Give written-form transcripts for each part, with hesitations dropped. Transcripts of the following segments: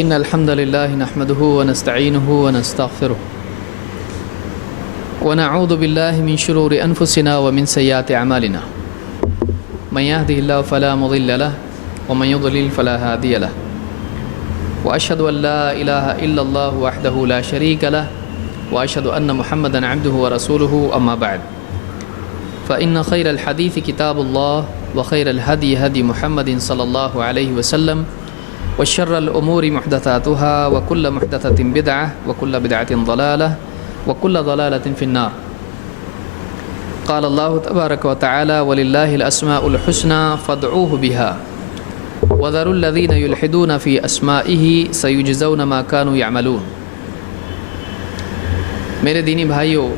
إن الحمد لله نحمده ونستعينه ونستغفره ونعوذ بالله من شرور أنفسنا ومن سيئات أعمالنا من يهده الله فلا مضل له ومن يضلل فلا هادي له وأشهد أن لا إله إلا الله وحده لا شريك له وأشهد أن محمدا عبده ورسوله أما بعد فإن خير الحديث كتاب الله وخير الهدي هدي محمد صلى الله عليه وسلم وشر الأمور محدثاتها وكل محدثة بدعة وكل بدعة ضلالة وكل ضلالة في النار. قال الله تبارك وتعالى ولله الأسماء الحسنى فادعوه بها وذروا الذين يلحدون في أسمائه سيجزون ما كانوا يعملون. میرے دینی بھائیوں،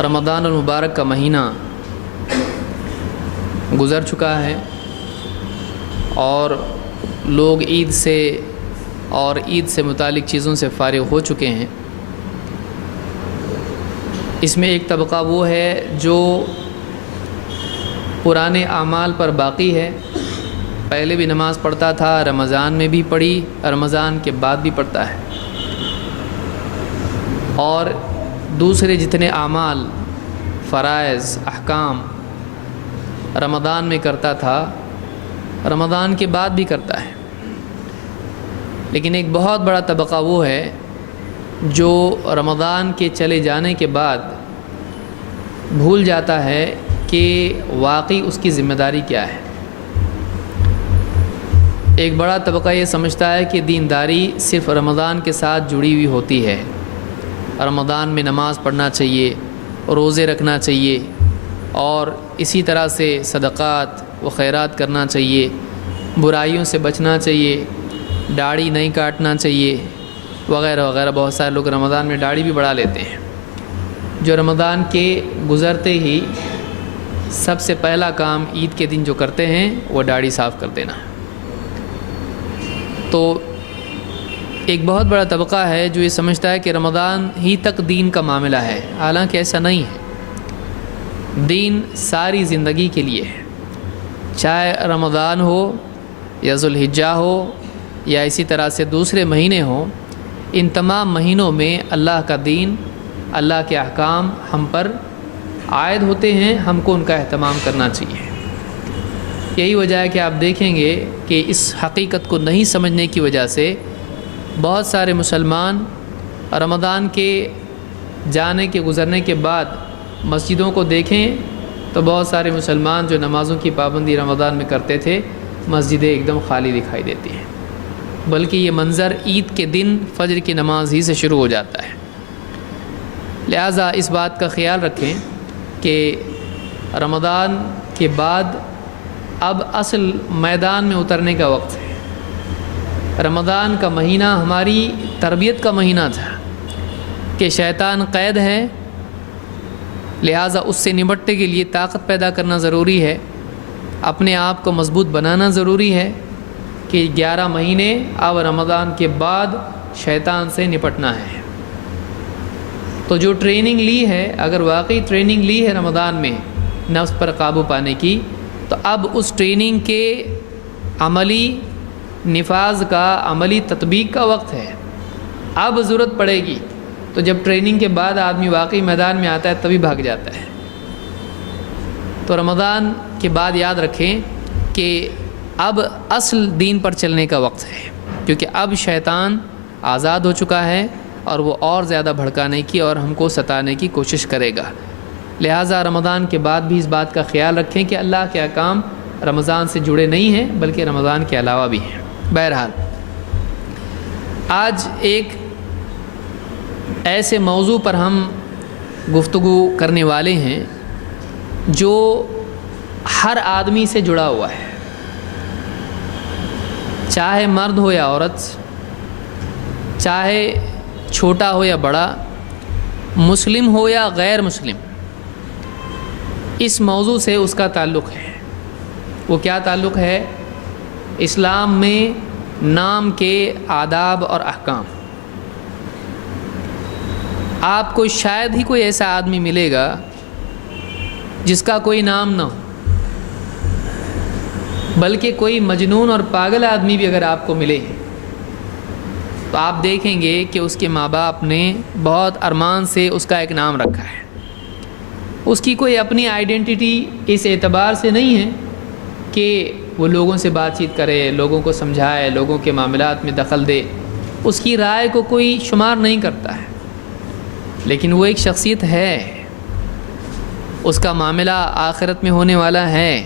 رمضان المبارک کا مہینہ گزر چکا ہے اور لوگ عید سے متعلق چیزوں سے فارغ ہو چکے ہیں. اس میں ایک طبقہ وہ ہے جو پرانے اعمال پر باقی ہے، پہلے بھی نماز پڑھتا تھا، رمضان میں بھی پڑھی، رمضان کے بعد بھی پڑھتا ہے، اور دوسرے جتنے اعمال فرائض احکام رمضان میں کرتا تھا رمضان کے بعد بھی کرتا ہے. لیکن ایک بہت بڑا طبقہ وہ ہے جو رمضان کے چلے جانے کے بعد بھول جاتا ہے کہ واقعی اس کی ذمہ داری کیا ہے. ایک بڑا طبقہ یہ سمجھتا ہے کہ دینداری صرف رمضان کے ساتھ جڑی ہوئی ہوتی ہے، رمضان میں نماز پڑھنا چاہیے، روزے رکھنا چاہیے، اور اسی طرح سے صدقات و خیرات کرنا چاہیے، برائیوں سے بچنا چاہیے، داڑھی نہیں کاٹنا چاہیے وغیرہ وغیرہ. بہت سارے لوگ رمضان میں داڑھی بھی بڑھا لیتے ہیں، جو رمضان کے گزرتے ہی سب سے پہلا کام عید کے دن جو کرتے ہیں وہ داڑھی صاف کر دینا. تو ایک بہت بڑا طبقہ ہے جو یہ سمجھتا ہے کہ رمضان ہی تک دین کا معاملہ ہے، حالانکہ ایسا نہیں ہے. دین ساری زندگی کے لیے ہے، چاہے رمضان ہو یا ذوالحجہ ہو یا اسی طرح سے دوسرے مہینے ہوں. ان تمام مہینوں میں اللہ کا دین، اللہ کے احکام ہم پر عائد ہوتے ہیں، ہم کو ان کا اہتمام کرنا چاہیے. یہی وجہ ہے کہ آپ دیکھیں گے کہ اس حقیقت کو نہیں سمجھنے کی وجہ سے بہت سارے مسلمان رمضان کے جانے کے گزرنے کے بعد مسجدوں کو دیکھیں تو بہت سارے مسلمان جو نمازوں کی پابندی رمضان میں کرتے تھے، مسجدیں ایک دم خالی دکھائی دیتی ہیں، بلکہ یہ منظر عید کے دن فجر کی نماز ہی سے شروع ہو جاتا ہے. لہٰذا اس بات کا خیال رکھیں کہ رمضان کے بعد اب اصل میدان میں اترنے کا وقت ہے. رمضان کا مہینہ ہماری تربیت کا مہینہ تھا کہ شیطان قید ہے، لہٰذا اس سے نمٹنے کے لیے طاقت پیدا کرنا ضروری ہے، اپنے آپ کو مضبوط بنانا ضروری ہے کہ 11 مہینے اب رمضان کے بعد شیطان سے نپٹنا ہے. تو جو ٹریننگ لی ہے، اگر واقعی ٹریننگ لی ہے رمضان میں نفس پر قابو پانے کی، تو اب اس ٹریننگ کے عملی نفاذ کا، عملی تطبیق کا وقت ہے. اب ضرورت پڑے گی تو جب ٹریننگ کے بعد آدمی واقعی میدان میں آتا ہے تبھی بھاگ جاتا ہے. تو رمضان کے بعد یاد رکھیں کہ اب اصل دین پر چلنے کا وقت ہے، کیونکہ اب شیطان آزاد ہو چکا ہے اور وہ اور زیادہ بھڑکانے کی اور ہم کو ستانے کی کوشش کرے گا. لہٰذا رمضان کے بعد بھی اس بات کا خیال رکھیں کہ اللہ کے احکام رمضان سے جڑے نہیں ہیں بلکہ رمضان کے علاوہ بھی ہیں. بہرحال آج ایک ایسے موضوع پر ہم گفتگو کرنے والے ہیں جو ہر آدمی سے جڑا ہوا ہے، چاہے مرد ہو یا عورت، چاہے چھوٹا ہو یا بڑا، مسلم ہو یا غیر مسلم. اس موضوع سے اس کا تعلق ہے. وہ کیا تعلق ہے؟ اسلام میں نام کے آداب اور احکام. آپ کو شاید ہی کوئی ایسا آدمی ملے گا جس کا کوئی نام نہ ہو. بلکہ کوئی مجنون اور پاگل آدمی بھی اگر آپ کو ملے تو آپ دیکھیں گے کہ اس کے ماں باپ نے بہت ارمان سے اس کا ایک نام رکھا ہے. اس کی کوئی اپنی آئیڈینٹی اس اعتبار سے نہیں ہے کہ وہ لوگوں سے بات چیت کرے، لوگوں کو سمجھائے، لوگوں کے معاملات میں دخل دے. اس کی رائے کو کوئی شمار نہیں کرتا ہے، لیکن وہ ایک شخصیت ہے. اس کا معاملہ آخرت میں ہونے والا ہے.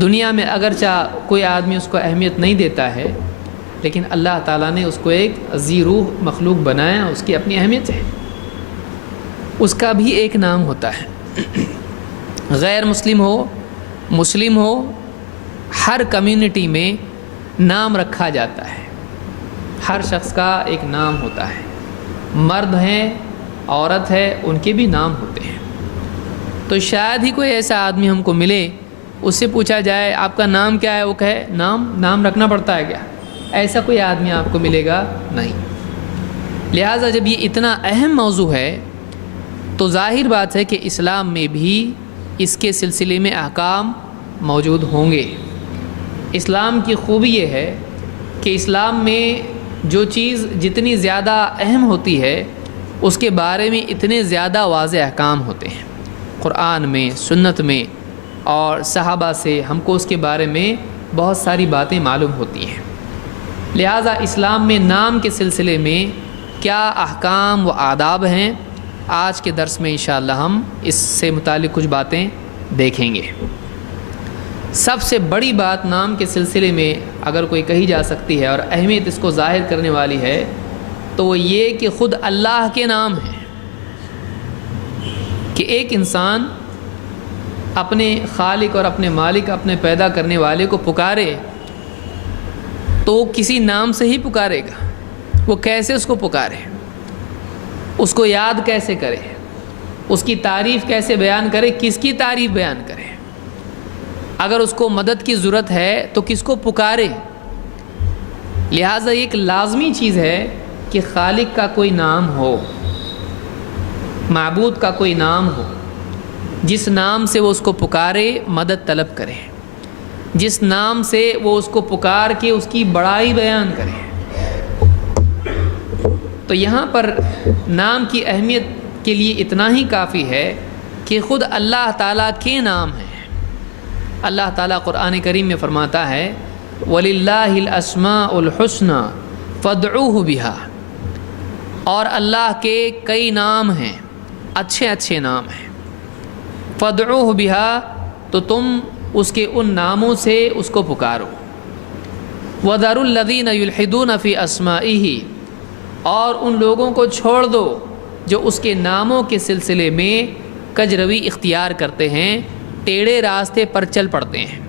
دنیا میں اگرچہ کوئی آدمی اس کو اہمیت نہیں دیتا ہے، لیکن اللہ تعالیٰ نے اس کو ایک ذی روح مخلوق بنایا. اس کی اپنی اہمیت ہے. اس کا بھی ایک نام ہوتا ہے. غیر مسلم ہو، مسلم ہو، ہر کمیونٹی میں نام رکھا جاتا ہے. ہر شخص کا ایک نام ہوتا ہے. مرد ہیں، عورت ہے، ان کے بھی نام ہوتے ہیں. تو شاید ہی کوئی ایسا آدمی ہم کو ملے، اس سے پوچھا جائے آپ کا نام کیا ہے، وہ کہے نام رکھنا پڑتا ہے کیا؟ ایسا کوئی آدمی آپ کو ملے گا نہیں. لہٰذا جب یہ اتنا اہم موضوع ہے تو ظاہر بات ہے کہ اسلام میں بھی اس کے سلسلے میں احکام موجود ہوں گے. اسلام کی خوبی یہ ہے کہ اسلام میں جو چیز جتنی زیادہ اہم ہوتی ہے اس کے بارے میں اتنے زیادہ واضح احکام ہوتے ہیں. قرآن میں، سنت میں اور صحابہ سے ہم کو اس کے بارے میں بہت ساری باتیں معلوم ہوتی ہیں. لہٰذا اسلام میں نام کے سلسلے میں کیا احکام و آداب ہیں، آج کے درس میں انشاءاللہ ہم اس سے متعلق کچھ باتیں دیکھیں گے. سب سے بڑی بات نام کے سلسلے میں اگر کوئی کہی جا سکتی ہے اور اہمیت اس کو ظاہر کرنے والی ہے تو وہ یہ کہ خود اللہ کے نام ہیں. کہ ایک انسان اپنے خالق اور اپنے مالک، اپنے پیدا کرنے والے کو پکارے تو وہ کسی نام سے ہی پکارے گا. وہ کیسے اس کو پکارے، اس کو یاد کیسے کرے، اس کی تعریف کیسے بیان کرے، کس کی تعریف بیان کرے. اگر اس کو مدد کی ضرورت ہے تو کس کو پکارے. لہٰذا ایک لازمی چیز ہے کہ خالق کا کوئی نام ہو، معبود کا کوئی نام ہو، جس نام سے وہ اس کو پکارے، مدد طلب کرے، جس نام سے وہ اس کو پکار کے اس کی بڑائی بیان کرے. تو یہاں پر نام کی اہمیت کے لیے اتنا ہی کافی ہے کہ خود اللہ تعالیٰ کے نام ہیں. اللہ تعالیٰ قرآن کریم میں فرماتا ہے وَلِلَّهِ الْأَسْمَاءُ الْحُسْنَى فَادْعُوهُ بِهَا، اور اللہ کے کئی نام ہیں، اچھے نام ہیں. فَادْعُوهُ بِهَا، تو تم اس کے ان ناموں سے اس کو پکارو. وَذَرُوا الَّذِينَ يُلْحِدُونَ فِي أَسْمَائِهِ، اور ان لوگوں کو چھوڑ دو جو اس کے ناموں کے سلسلے میں کجروی اختیار کرتے ہیں، ٹیڑھے راستے پر چل پڑتے ہیں،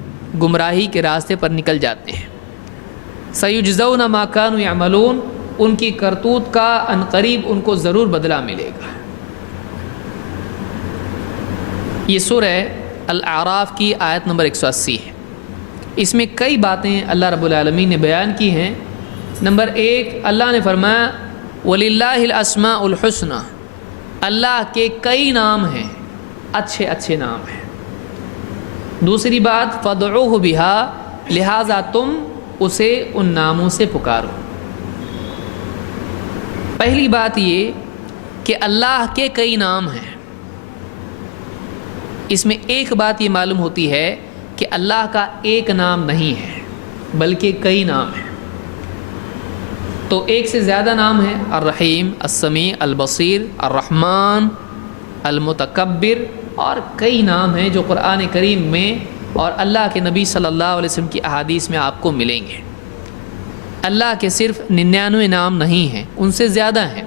گمراہی کے راستے پر نکل جاتے ہیں. سَيُجْزَوْنَ مَا كَانُوا يَعْمَلُونَ، ان کی کرتوت کا عنقریب ان کو ضرور بدلہ ملے گا. یہ سورہ الاعراف کی آیت نمبر 180 ہے. اس میں کئی باتیں اللہ رب العالمین نے بیان کی ہیں. نمبر 1، اللہ نے فرمایا وَلِلَّهِ الْأَسْمَاءُ الْحُسْنَى، اللہ کے کئی نام ہیں، اچھے نام ہیں. دوسری بات فَادْعُوهُ بِهَا، لہٰذا تم اسے ان ناموں سے پکارو. پہلی بات یہ کہ اللہ کے کئی نام ہیں. اس میں ایک بات یہ معلوم ہوتی ہے کہ اللہ کا ایک نام نہیں ہے بلکہ کئی نام ہیں. تو ایک سے زیادہ نام ہیں، الرحیم، السمیع، البصیر، الرحمن، المتکبر، اور کئی نام ہیں جو قرآن کریم میں اور اللہ کے نبی صلی اللہ علیہ وسلم کی احادیث میں آپ کو ملیں گے. اللہ کے صرف 99 نام نہیں ہیں، ان سے زیادہ ہیں،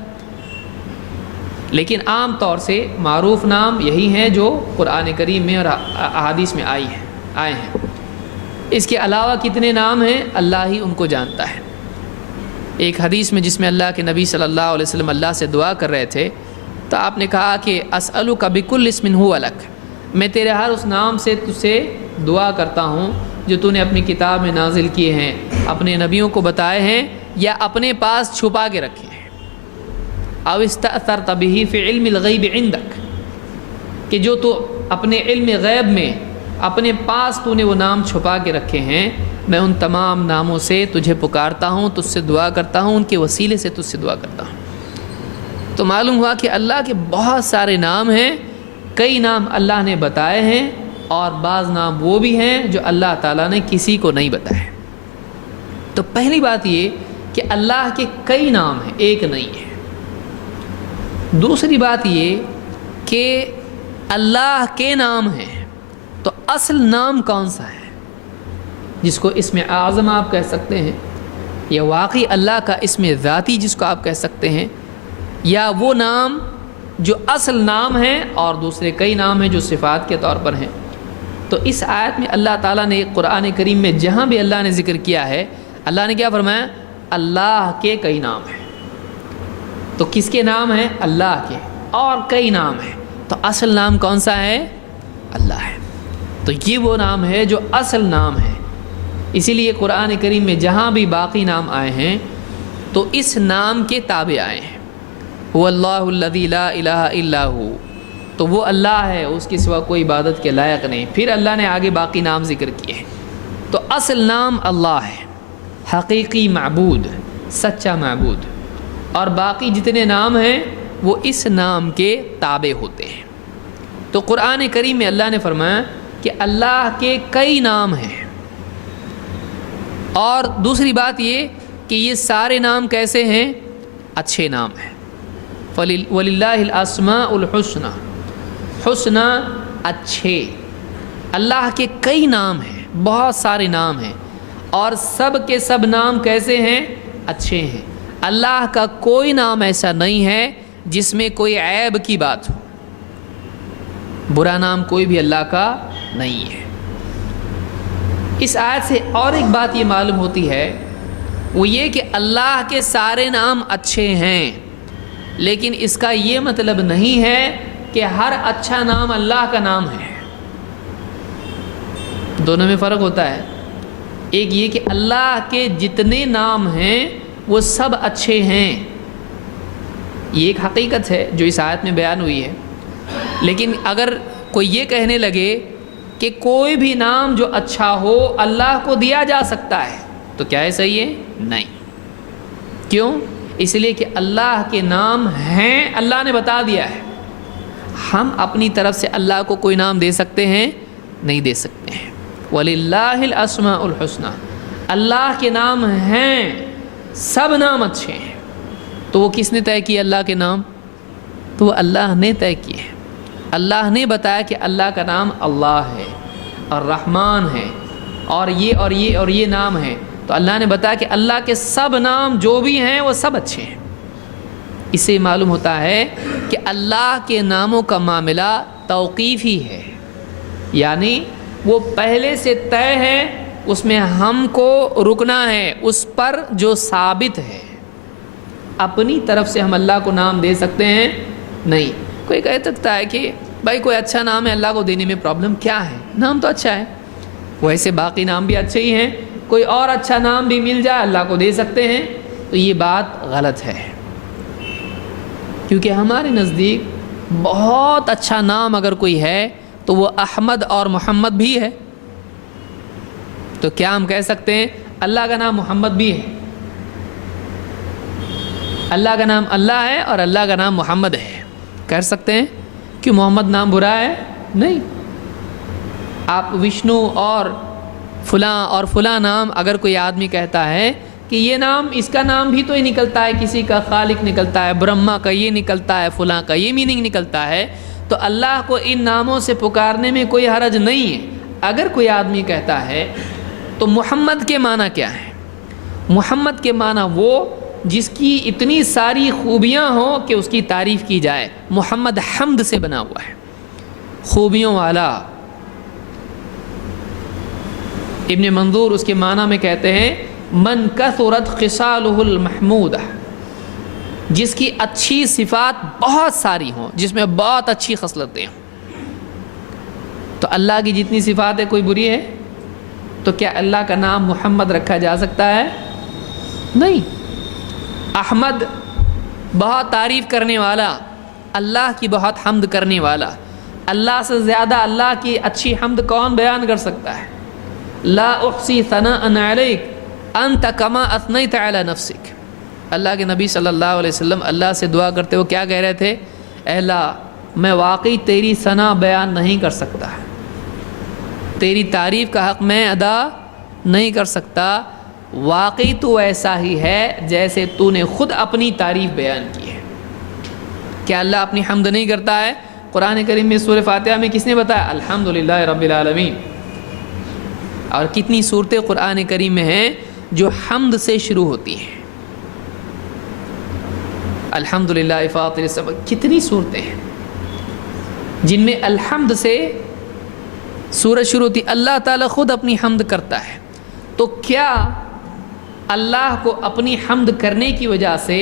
لیکن عام طور سے معروف نام یہی ہیں جو قرآن کریم میں اور احادیث میں آئے ہیں. اس کے علاوہ کتنے نام ہیں اللہ ہی ان کو جانتا ہے. ایک حدیث میں جس میں اللہ کے نبی صلی اللہ علیہ وسلم اللہ سے دعا کر رہے تھے تو آپ نے کہا کہ اسألک بکل اسم هو لک، میں تیرے ہر اس نام سے تجھ سے دعا کرتا ہوں جو تو نے اپنی کتاب میں نازل کیے ہیں، اپنے نبیوں کو بتائے ہیں یا اپنے پاس چھپا کے رکھے ہیں. او استأثرت به فی علم الغیب عندک، کہ جو تو اپنے علم غیب میں اپنے پاس تو نے وہ نام چھپا کے رکھے ہیں، میں ان تمام ناموں سے تجھے پکارتا ہوں، تجھ سے دعا کرتا ہوں، ان کے وسیلے سے تجھ سے دعا کرتا ہوں۔ تو معلوم ہوا کہ اللہ کے بہت سارے نام ہیں، کئی نام اللہ نے بتائے ہیں، اور بعض نام وہ بھی ہیں جو اللہ تعالیٰ نے کسی کو نہیں بتائے۔ تو پہلی بات یہ کہ اللہ کے کئی نام ہیں، ایک نہیں ہے۔ دوسری بات یہ کہ اللہ کے نام ہیں، تو اصل نام کون سا ہے جس کو اسم اعظم آپ کہہ سکتے ہیں، یا واقعی اللہ کا اسم ذاتی جس کو آپ کہہ سکتے ہیں، یا وہ نام جو اصل نام ہے اور دوسرے کئی نام ہیں جو صفات کے طور پر ہیں۔ تو اس آیت میں اللہ تعالیٰ نے قرآن کریم میں جہاں بھی اللہ نے ذکر کیا ہے، اللہ نے کیا فرمایا؟ اللہ کے کئی نام ہیں۔ تو کس کے نام ہیں؟ اللہ کے، اور کئی نام ہیں، تو اصل نام کون سا ہے؟ اللہ ہے۔ تو یہ وہ نام ہے جو اصل نام ہے۔ اسی لیے قرآن کریم میں جہاں بھی باقی نام آئے ہیں تو اس نام کے تابع آئے ہیں۔ هو اللہ الذی لا الہ الا ہو، تو وہ اللہ ہے، اس کے سوا کوئی عبادت کے لائق نہیں۔ پھر اللہ نے آگے باقی نام ذکر کیے ہیں۔ تو اصل نام اللہ ہے، حقیقی معبود، سچا معبود، اور باقی جتنے نام ہیں وہ اس نام کے تابع ہوتے ہیں۔ تو قرآن کریم میں اللہ نے فرمایا کہ اللہ کے کئی نام ہیں، اور دوسری بات یہ کہ یہ سارے نام کیسے ہیں؟ اچھے نام ہیں۔ وَلِلَّهِ الْأَسْمَاءُ الْحُسْنَى، حسنہ اچھے۔ اللہ کے کئی نام ہیں، بہت سارے نام ہیں، اور سب کے سب نام کیسے ہیں؟ اچھے ہیں۔ اللہ کا کوئی نام ایسا نہیں ہے جس میں کوئی عیب کی بات ہو، برا نام کوئی بھی اللہ کا نہیں ہے۔ اس آیت سے اور ایک بات یہ معلوم ہوتی ہے، وہ یہ کہ اللہ کے سارے نام اچھے ہیں، لیکن اس کا یہ مطلب نہیں ہے کہ ہر اچھا نام اللہ کا نام ہے۔ دونوں میں فرق ہوتا ہے۔ ایک یہ کہ اللہ کے جتنے نام ہیں وہ سب اچھے ہیں، یہ ایک حقیقت ہے جو اس آیت میں بیان ہوئی ہے۔ لیکن اگر کوئی یہ کہنے لگے کہ کوئی بھی نام جو اچھا ہو اللہ کو دیا جا سکتا ہے، تو کیا ہے صحیح ہے؟ نہیں۔ کیوں؟ اس لیے کہ اللہ کے نام ہیں، اللہ نے بتا دیا ہے۔ ہم اپنی طرف سے اللہ کو کوئی نام دے سکتے ہیں؟ نہیں دے سکتے ہیں۔ وَلِلَّهِ الْأَسْمَاءُ الْحُسْنَى، اللہ کے نام ہیں، سب نام اچھے ہیں۔ تو وہ کس نے طے کیا اللہ کے نام؟ تو وہ اللہ نے طے کیے۔ اللہ نے بتایا کہ اللہ کا نام اللہ ہے، اور رحمان ہے، اور یہ اور یہ اور یہ نام ہے۔ تو اللہ نے بتایا کہ اللہ کے سب نام جو بھی ہیں وہ سب اچھے ہیں۔ اس سے معلوم ہوتا ہے کہ اللہ کے ناموں کا معاملہ توقیفی ہے، یعنی وہ پہلے سے طے ہے، اس میں ہم کو رکنا ہے اس پر جو ثابت ہے۔ اپنی طرف سے ہم اللہ کو نام دے سکتے ہیں؟ نہیں۔ کوئی کہہ سکتا ہے کہ بھائی کوئی اچھا نام ہے، اللہ کو دینے میں پرابلم کیا ہے؟ نام تو اچھا ہے، ویسے باقی نام بھی اچھے ہی ہیں، کوئی اور اچھا نام بھی مل جائے اللہ کو دے سکتے ہیں، تو یہ بات غلط ہے۔ کیونکہ ہمارے نزدیک بہت اچھا نام اگر کوئی ہے تو وہ احمد اور محمد بھی ہے۔ تو کیا ہم کہہ سکتے ہیں اللہ کا نام محمد بھی ہے؟ اللہ کا نام اللہ ہے اور اللہ کا نام محمد ہے، کہہ سکتے ہیں؟ کہ محمد نام برا ہے؟ نہیں۔ آپ وشنو اور فلاں نام اگر کوئی آدمی کہتا ہے کہ یہ نام، اس کا نام بھی تو ہی نکلتا ہے، کسی کا خالق نکلتا ہے، برہما کا یہ نکلتا ہے، فلاں کا یہ میننگ نکلتا ہے، تو اللہ کو ان ناموں سے پکارنے میں کوئی حرج نہیں ہے۔ اگر کوئی آدمی کہتا ہے تو محمد کے معنی کیا ہے؟ محمد کے معنی وہ جس کی اتنی ساری خوبیاں ہوں کہ اس کی تعریف کی جائے۔ محمد حمد سے بنا ہوا ہے، خوبیوں والا۔ ابن منظور اس کے معنی میں کہتے ہیں من کثرت خصالہ المحمودہ، جس کی اچھی صفات بہت ساری ہوں، جس میں بہت اچھی خصلتیں ہوں۔ تو اللہ کی جتنی صفات ہے کوئی بری ہے؟ تو کیا اللہ کا نام محمد رکھا جا سکتا ہے؟ نہیں۔ احمد بہت تعریف کرنے والا، اللہ کی بہت حمد کرنے والا، اللہ سے زیادہ اللہ کی اچھی حمد کون بیان کر سکتا ہے؟ لا احصی ثناء علیک انت کما اثنیت علی نفسک۔ اللہ کے نبی صلی اللہ علیہ وسلم اللہ سے دعا کرتے ہوئے کیا کہہ رہے تھے؟ اے اللہ میں واقعی تیری ثنا بیان نہیں کر سکتا، تیری تعریف کا حق میں ادا نہیں کر سکتا، واقعی تو ایسا ہی ہے جیسے تو نے خود اپنی تعریف بیان کی ہے۔ کیا اللہ اپنی حمد نہیں کرتا ہے؟ قرآن کریم میں سورہ فاتحہ میں کس نے بتایا؟ الحمدللہ رب العالمین۔ اور کتنی صورتیں قرآن کریم میں ہیں جو حمد سے شروع ہوتی ہیں؟ الحمدللہ فاطر السماوات، کتنی صورتیں ہیں جن میں الحمد سے سورج شروع ہوتی۔ اللہ تعالیٰ خود اپنی حمد کرتا ہے، تو کیا اللہ کو اپنی حمد کرنے کی وجہ سے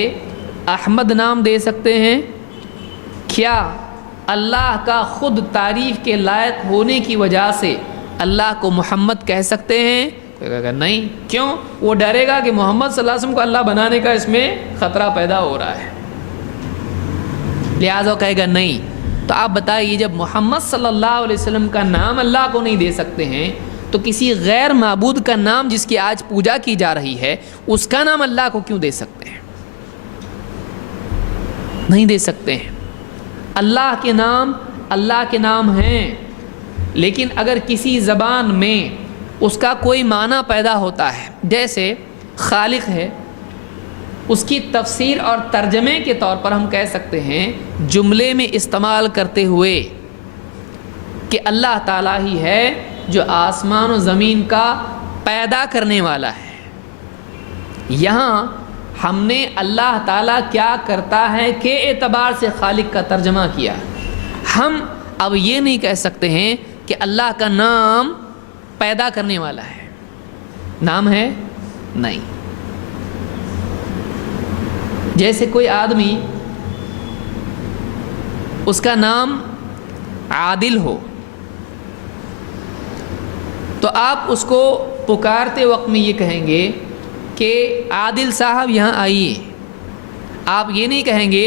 احمد نام دے سکتے ہیں؟ کیا اللہ کا خود تعریف کے لائق ہونے کی وجہ سے اللہ کو محمد کہہ سکتے ہیں؟ کوئی کہے گا نہیں۔ کیوں؟ وہ ڈرے گا کہ محمد صلی اللہ علیہ وسلم کو اللہ بنانے کا اس میں خطرہ پیدا ہو رہا ہے، لہٰذا کہے گا نہیں۔ تو آپ بتائیے، جب محمد صلی اللہ علیہ وسلم کا نام اللہ کو نہیں دے سکتے ہیں تو کسی غیر معبود کا نام جس کی آج پوجا کی جا رہی ہے اس کا نام اللہ کو کیوں دے سکتے ہیں؟ نہیں دے سکتے ہیں۔ اللہ کے نام ہیں، لیکن اگر کسی زبان میں اس کا کوئی معنی پیدا ہوتا ہے، جیسے خالق ہے، اس کی تفسیر اور ترجمے کے طور پر ہم کہہ سکتے ہیں جملے میں استعمال کرتے ہوئے کہ اللہ تعالیٰ ہی ہے جو آسمان و زمین کا پیدا کرنے والا ہے۔ یہاں ہم نے اللہ تعالیٰ کیا کرتا ہے کے اعتبار سے خالق کا ترجمہ کیا۔ ہم اب یہ نہیں کہہ سکتے ہیں کہ اللہ کا نام پیدا کرنے والا ہے، نام ہے نہیں۔ جیسے کوئی آدمی اس کا نام عادل ہو تو آپ اس کو پکارتے وقت میں یہ کہیں گے کہ عادل صاحب یہاں آئیے، آپ یہ نہیں کہیں گے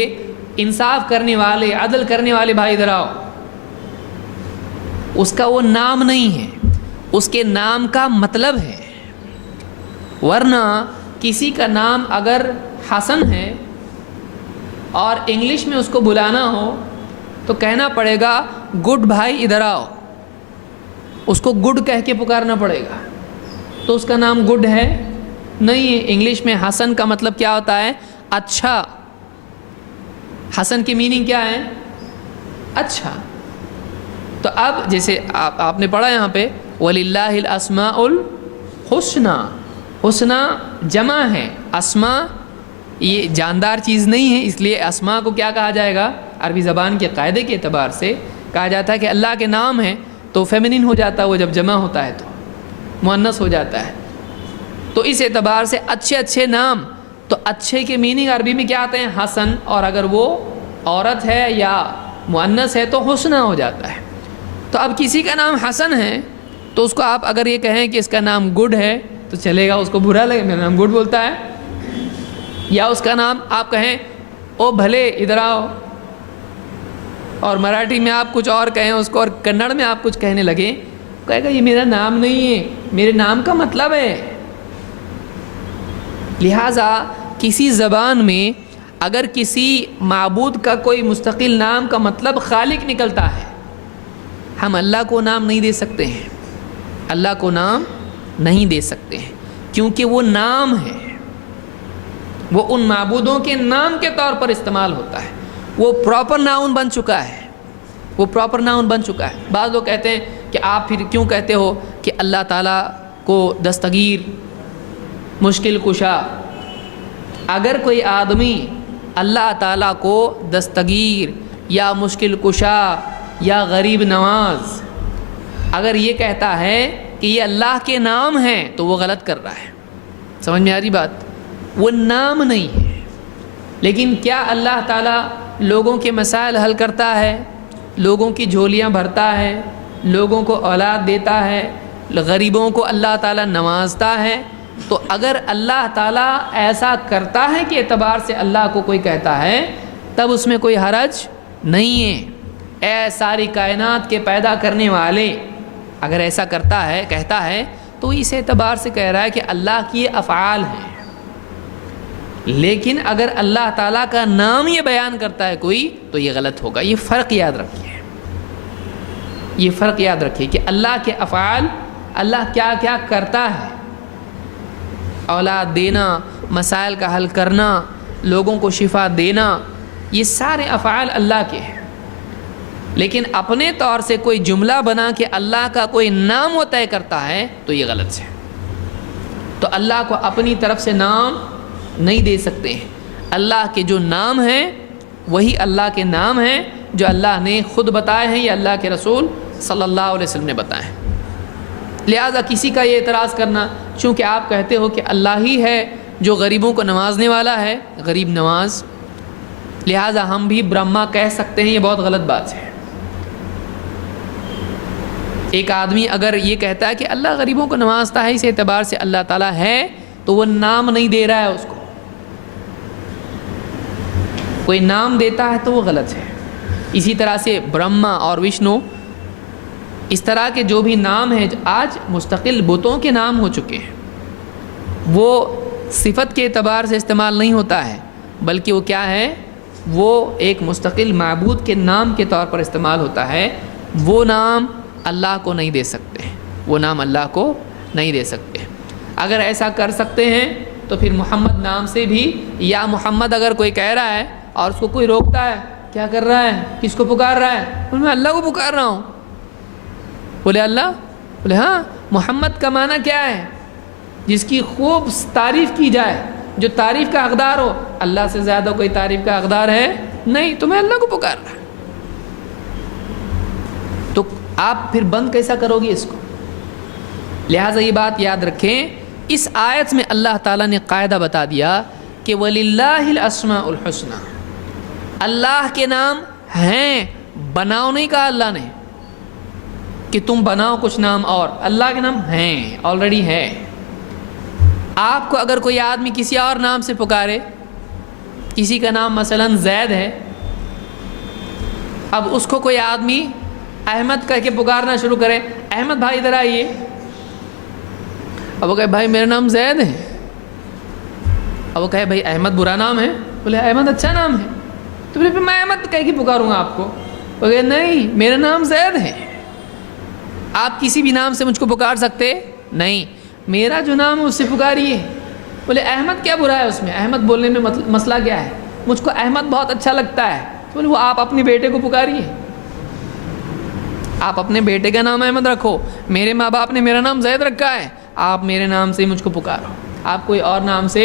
انصاف کرنے والے، عدل کرنے والے بھائی ادھر آؤ۔ اس کا وہ نام نہیں ہے، اس کے نام کا مطلب ہے۔ ورنہ کسی کا نام اگر حسن ہے اور انگلش میں اس کو بلانا ہو تو کہنا پڑے گا گڈ بھائی ادھر آؤ، اس کو گڈ کہہ کے پکارنا پڑے گا، تو اس کا نام گڈ ہے نہیں ہے۔ انگلش میں حسن کا مطلب کیا ہوتا ہے؟ اچھا۔ حسن کی میننگ کیا ہے؟ اچھا۔ تو اب جیسے آپ نے پڑھا یہاں پہ وَلِلَّهِ الْأَسْمَاءُ الْحُسْنَى، حسنہ جمع ہے، اسماء یہ جاندار چیز نہیں ہے، اس لیے اسماء کو کیا کہا جائے گا؟ عربی زبان کے قاعدے کے اعتبار سے کہا جاتا ہے کہ اللہ کے نام ہیں تو فیمنن ہو جاتا ہے، وہ جب جمع ہوتا ہے تو مؤنث ہو جاتا ہے۔ تو اس اعتبار سے اچھے نام، تو اچھے کے میننگ عربی میں کیا آتے ہیں؟ حسن، اور اگر وہ عورت ہے یا مؤنث ہے تو حسنہ ہو جاتا ہے۔ تو اب کسی کا نام حسن ہے تو اس کو آپ اگر یہ کہیں کہ اس کا نام گڈ ہے تو چلے گا، اس کو برا لگے میرا نام گڈ بولتا ہے۔ یا اس کا نام آپ کہیں او بھلے ادھر آؤ، اور مراٹھی میں آپ کچھ اور کہیں اس کو، اور کنڑ میں آپ کچھ کہنے لگیں، کہے گا یہ میرا نام نہیں ہے، میرے نام کا مطلب ہے۔ لہٰذا کسی زبان میں اگر کسی معبود کا کوئی مستقل نام کا مطلب خالق نکلتا ہے، ہم اللہ کو نام نہیں دے سکتے ہیں، اللہ کو نام نہیں دے سکتے ہیں، کیونکہ وہ نام ہے، وہ ان معبودوں کے نام کے طور پر استعمال ہوتا ہے، وہ پراپر ناؤن بن چکا ہے، وہ پراپر ناؤن بن چکا ہے۔ بعض لوگ کہتے ہیں کہ آپ پھر کیوں کہتے ہو کہ اللہ تعالیٰ کو دستگیر، مشکل کشا؟ اگر کوئی آدمی اللہ تعالیٰ کو دستگیر یا مشکل کشا یا غریب نواز اگر یہ کہتا ہے کہ یہ اللہ کے نام ہیں تو وہ غلط کر رہا ہے۔ سمجھ میں آ رہی بات؟ وہ نام نہیں ہے۔ لیکن کیا اللہ تعالیٰ لوگوں کے مسائل حل کرتا ہے، لوگوں کی جھولیاں بھرتا ہے، لوگوں کو اولاد دیتا ہے، غریبوں کو اللہ تعالیٰ نوازتا ہے؟ تو اگر اللہ تعالیٰ ایسا کرتا ہے کہ اعتبار سے اللہ کو کوئی کہتا ہے تب اس میں کوئی حرج نہیں ہے، اے ساری کائنات کے پیدا کرنے والے، اگر ایسا کہتا ہے تو اس اعتبار سے کہہ رہا ہے کہ اللہ کی یہ افعال ہیں. لیکن اگر اللہ تعالیٰ کا نام یہ بیان کرتا ہے کوئی تو یہ غلط ہوگا. یہ فرق یاد رکھیے کہ اللہ کے افعال، اللہ کیا کیا کرتا ہے. اولاد دینا، مسائل کا حل کرنا، لوگوں کو شفا دینا، یہ سارے افعال اللہ کے ہیں. لیکن اپنے طور سے کوئی جملہ بنا کے اللہ کا کوئی نام وہ طے کرتا ہے تو یہ غلط ہے. تو اللہ کو اپنی طرف سے نام نہیں دے سکتے ہیں. اللہ کے جو نام ہیں وہی اللہ کے نام ہیں جو اللہ نے خود بتائے ہیں یا اللہ کے رسول صلی اللہ علیہ وسلم نے بتائے ہیں. لہٰذا کسی کا یہ اعتراض کرنا، چونکہ آپ کہتے ہو کہ اللہ ہی ہے جو غریبوں کو نوازنے والا ہے، غریب نواز، لہٰذا ہم بھی برہما کہہ سکتے ہیں، یہ بہت غلط بات ہے. ایک آدمی اگر یہ کہتا ہے کہ اللہ غریبوں کو نوازتا ہے، اس اعتبار سے اللہ تعالیٰ ہے، تو وہ نام نہیں دے رہا ہے. اس کو کوئی نام دیتا ہے تو وہ غلط ہے. اسی طرح سے برہما اور وشنو، اس طرح کے جو بھی نام ہیں آج مستقل بتوں کے نام ہو چکے ہیں. وہ صفت کے اعتبار سے استعمال نہیں ہوتا ہے، بلکہ وہ کیا ہے، وہ ایک مستقل معبود کے نام کے طور پر استعمال ہوتا ہے. وہ نام اللہ کو نہیں دے سکتے، وہ نام اللہ کو نہیں دے سکتے. اگر ایسا کر سکتے ہیں تو پھر محمد نام سے بھی، یا محمد اگر کوئی کہہ رہا ہے اور اس کو کوئی روکتا ہے، کیا کر رہا ہے، کس کو پکار رہا ہے، میں اللہ کو پکار رہا ہوں. بولے اللہ، بولے ہاں. محمد کا معنی کیا ہے، جس کی خوب تعریف کی جائے، جو تعریف کا حقدار ہو. اللہ سے زیادہ کوئی تعریف کا حقدار ہے نہیں، تو میں اللہ کو پکار رہا. تو آپ پھر بند کیسا کرو گے اس کو؟ لہٰذا یہ بات یاد رکھیں، اس آیت میں اللہ تعالیٰ نے قاعدہ بتا دیا کہ وَلِلَّهِ الْأَسْمَاءُ الْحُسْنَى، اللہ کے نام ہیں، بناؤ نہیں کہا اللہ نے کہ تم بناؤ کچھ نام، اور اللہ کے نام ہیں، آلریڈی ہے. آپ کو اگر کوئی آدمی کسی اور نام سے پکارے، کسی کا نام مثلا زید ہے، اب اس کو کوئی آدمی احمد کہہ کے پکارنا شروع کرے، احمد بھائی ادھر آئیے، اب وہ کہے بھائی میرا نام زید ہے. اب وہ کہے بھائی احمد برا نام ہے، بولے احمد اچھا نام ہے، تو پھر میں احمد کہہ کے پکاروں گا آپ کو. وہ کہے نہیں میرا نام زید ہے. آپ کسی بھی نام سے مجھ کو پکار سکتے نہیں، میرا جو نام ہے اس سے پکاریے. بولے احمد کیا برا ہے اس میں، احمد بولنے میں مسئلہ کیا ہے، مجھ کو احمد بہت اچھا لگتا ہے. بولے وہ آپ اپنے بیٹے کو پکاریے، آپ اپنے بیٹے کا نام احمد رکھو. میرے ماں باپ نے میرا نام زید رکھا ہے، آپ میرے نام سے مجھ کو پکارو، آپ کوئی اور نام سے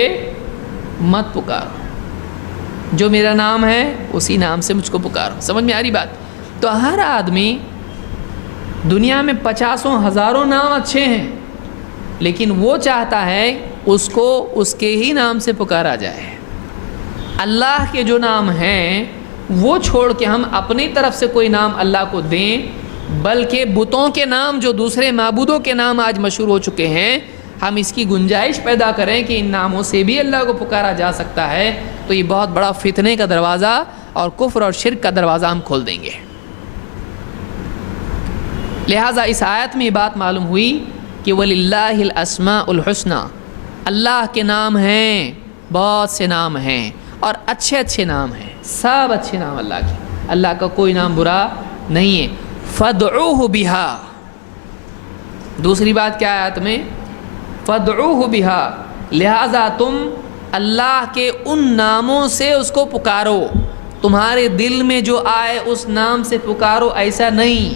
مت پکارو. جو میرا نام ہے اسی نام سے مجھ کو پکارو. سمجھ میں آ رہی بات؟ تو ہر آدمی دنیا میں 50,000 نام اچھے ہیں، لیکن وہ چاہتا ہے اس کو اس کے ہی نام سے پکارا جائے. اللہ کے جو نام ہیں وہ چھوڑ کے ہم اپنی طرف سے کوئی نام اللہ کو دیں، بلکہ بتوں کے نام جو دوسرے معبودوں کے نام آج مشہور ہو چکے ہیں، ہم اس کی گنجائش پیدا کریں کہ ان ناموں سے بھی اللہ کو پکارا جا سکتا ہے، تو یہ بہت بڑا فتنے کا دروازہ اور کفر اور شرک کا دروازہ ہم کھول دیں گے. لہٰذا اس آیت میں یہ بات معلوم ہوئی کہ وَلِلَّهِ الْأَسْمَاءُ الْحُسْنَى، اللہ کے نام ہیں، بہت سے نام ہیں اور اچھے اچھے نام ہیں، سب اچھے نام اللہ کے، اللہ کا کوئی نام برا نہیں ہے. فَادْعُوهُ بِهَا، دوسری بات کیا آیت میں، فَادْعُوهُ بِهَا، لہٰذا تم اللہ کے ان ناموں سے اس کو پکارو، تمہارے دل میں جو آئے اس نام سے پکارو. ایسا نہیں،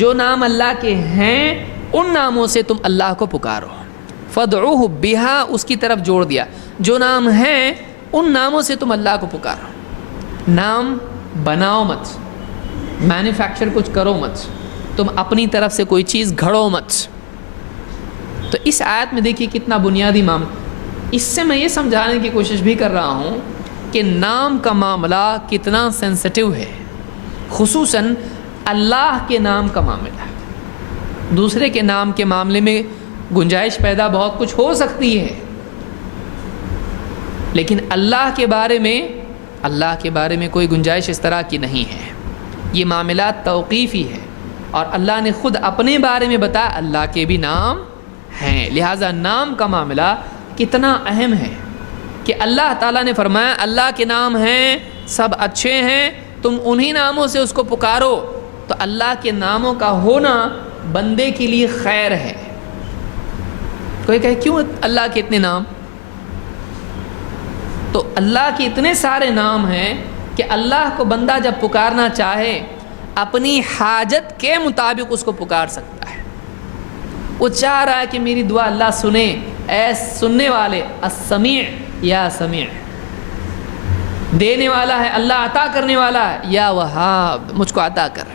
جو نام اللہ کے ہیں ان ناموں سے تم اللہ کو پکارو. فَادْعُوهُ بِهَا اس کی طرف جوڑ دیا، جو نام ہیں ان ناموں سے تم اللہ کو پکارو. نام بناؤ مت، مینوفیکچر کچھ کرو مت، تم اپنی طرف سے کوئی چیز گھڑو مت. تو اس آیت میں دیکھیے کتنا بنیادی معاملہ. اس سے میں یہ سمجھانے کی کوشش بھی کر رہا ہوں کہ نام کا معاملہ کتنا سینسٹیو ہے، خصوصاً اللہ کے نام کا معاملہ. دوسرے کے نام کے معاملے میں گنجائش پیدا بہت کچھ ہو سکتی ہے، لیکن اللہ کے بارے میں کوئی گنجائش اس طرح کی نہیں ہے. یہ معاملات توقیفی ہے، اور اللہ نے خود اپنے بارے میں بتایا اللہ کے بھی نام ہیں، لہٰذا نام کا معاملہ کتنا اہم ہے کہ اللہ تعالیٰ نے فرمایا اللہ کے نام ہیں، سب اچھے ہیں، تم انہی ناموں سے اس کو پکارو، تو اللہ کے ناموں کا ہونا بندے کے لیے خیر ہے۔ کوئی کہے کیوں اللہ کے اتنے نام؟ تو اللہ کے اتنے سارے نام ہیں کہ اللہ کو بندہ جب پکارنا چاہے اپنی حاجت کے مطابق اس کو پکار سکتا ہے۔ وہ چاہ رہا ہے کہ میری دعا اللہ سنے، اے سننے والے، السمیع یا سمیع، دینے والا ہے اللہ، عطا کرنے والا ہے یا وہاب، مجھ کو عطا کر،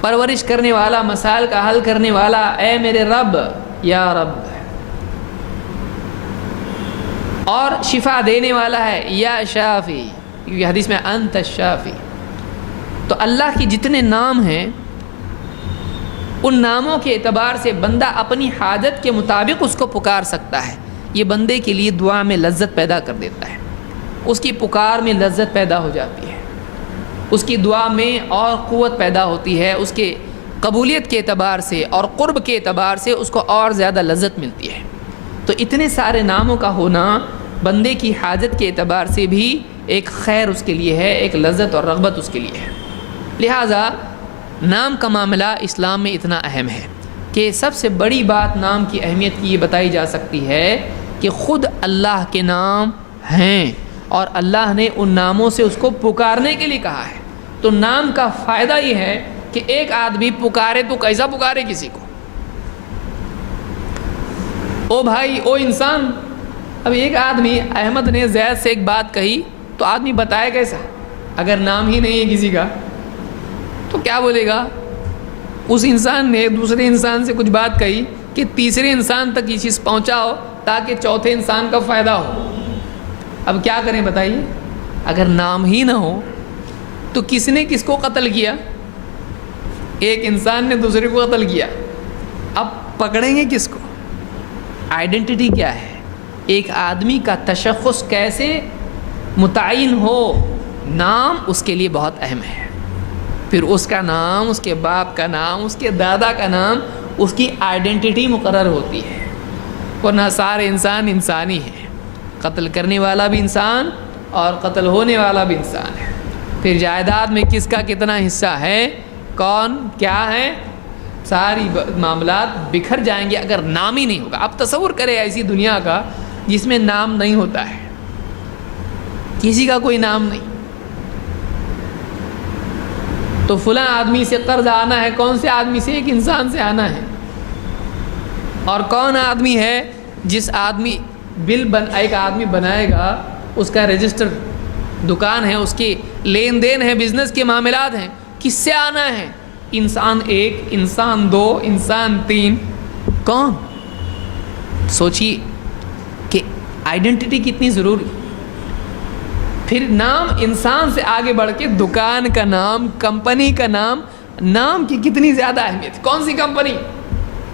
پرورش کرنے والا، مسائل کا حل کرنے والا، اے میرے رب یا رب، اور شفا دینے والا ہے یا شافی، یہ حدیث میں انت الشافی۔ تو اللہ کے جتنے نام ہیں ان ناموں کے اعتبار سے بندہ اپنی حاجت کے مطابق اس کو پکار سکتا ہے۔ یہ بندے کے لیے دعا میں لذت پیدا کر دیتا ہے، اس کی پکار میں لذت پیدا ہو جاتی ہے، اس کی دعا میں اور قوت پیدا ہوتی ہے، اس کے قبولیت کے اعتبار سے اور قرب کے اعتبار سے اس کو اور زیادہ لذت ملتی ہے۔ تو اتنے سارے ناموں کا ہونا بندے کی حاجت کے اعتبار سے بھی ایک خیر اس کے لیے ہے، ایک لذت اور رغبت اس کے لیے ہے۔ لہٰذا نام کا معاملہ اسلام میں اتنا اہم ہے کہ سب سے بڑی بات نام کی اہمیت کی یہ بتائی جا سکتی ہے کہ خود اللہ کے نام ہیں اور اللہ نے ان ناموں سے اس کو پکارنے کے لیے کہا ہے۔ تو نام کا فائدہ یہ ہے کہ ایک آدمی پکارے تو کیسا پکارے کسی کو؟ او بھائی، او انسان۔ اب ایک آدمی احمد نے زید سے ایک بات کہی تو آدمی بتائے کیسا؟ اگر نام ہی نہیں ہے کسی کا تو کیا بولے گا؟ اس انسان نے دوسرے انسان سے کچھ بات کہی کہ تیسرے انسان تک یہ چیز پہنچاؤ تاکہ چوتھے انسان کا فائدہ ہو۔ اب کیا کریں بتائیے؟ اگر نام ہی نہ ہو تو کس نے کس کو قتل کیا؟ ایک انسان نے دوسرے کو قتل کیا، اب پکڑیں گے کس کو؟ آئیڈینٹی کیا ہے؟ ایک آدمی کا تشخص کیسے متعین ہو؟ نام اس کے لیے بہت اہم ہے۔ پھر اس کا نام، اس کے باپ کا نام، اس کے دادا کا نام، اس کی آئیڈینٹی مقرر ہوتی ہے، ورنہ سارے انسان انسانی ہیں، قتل کرنے والا بھی انسان اور قتل ہونے والا بھی انسان ہے۔ پھر جائیداد میں کس کا کتنا حصہ ہے، کون کیا ہے، ساری معاملات بکھر جائیں گے اگر نام ہی نہیں ہوگا۔ آپ تصور کریں ایسی دنیا کا جس میں نام نہیں ہوتا ہے، کسی کا کوئی نام نہیں، تو فلاں آدمی سے قرض آنا ہے، کون سے آدمی سے؟ ایک انسان سے آنا ہے۔ اور کون آدمی ہے جس آدمی ایک آدمی بنائے گا، اس کا رجسٹر دکان ہے، اس کی لین دین ہے، بزنس کے معاملات ہیں، کس سے آنا ہے؟ انسان ایک، انسان دو، انسان تین، کون؟ سوچیے کہ آئیڈینٹی کتنی ضروری۔ پھر نام انسان سے آگے بڑھ کے دکان کا نام، کمپنی کا نام، نام کی کتنی زیادہ اہمیت۔ کون سی کمپنی؟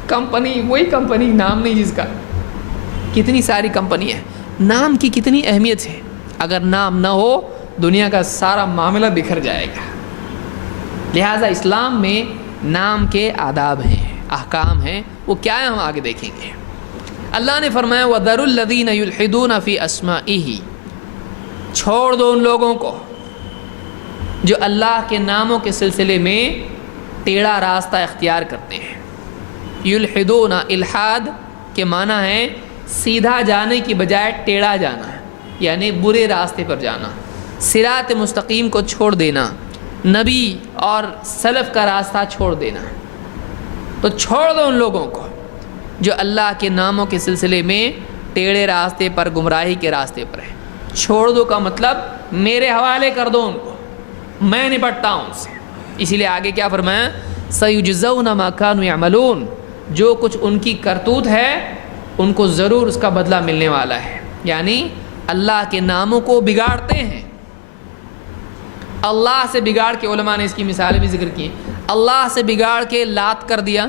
کمپنی وہی کمپنی، نام نہیں جس کا۔ کتنی ساری کمپنی ہے، نام کی کتنی اہمیت ہے۔ اگر نام نہ ہو دنیا کا سارا معاملہ بکھر جائے گا۔ لہٰذا اسلام میں نام کے آداب ہیں، احکام ہیں، وہ کیا ہے ہم آگے دیکھیں گے۔ اللہ نے فرمایا وَذَرُوا الَّذِينَ يُلْحِدُونَ فِي أَسْمَائِهِ، چھوڑ دو ان لوگوں کو جو اللہ کے ناموں کے سلسلے میں ٹیڑھا راستہ اختیار کرتے ہیں۔ یلحدون، الحاد کے معنی ہے سیدھا جانے کی بجائے ٹیڑھا جانا، یعنی برے راستے پر جانا، صراط مستقیم کو چھوڑ دینا، نبی اور سلف کا راستہ چھوڑ دینا۔ تو چھوڑ دو ان لوگوں کو جو اللہ کے ناموں کے سلسلے میں ٹیڑھے راستے پر، گمراہی کے راستے پر ہیں۔ چھوڑ دو کا مطلب میرے حوالے کر دو ان کو، میں نپٹتا ہوں ان سے۔ اسی لیے آگے کیا فرمایا؟ سَيُجْزَوْنَ مَا كَانُوا يَعْمَلُونَ، جو کچھ ان کی کرتوت ہے ان کو ضرور اس کا بدلہ ملنے والا ہے۔ یعنی اللہ کے ناموں کو بگاڑتے ہیں، اللہ سے بگاڑ کے، علماء نے اس کی مثالیں بھی ذکر کی، اللہ سے بگاڑ کے لات کر دیا،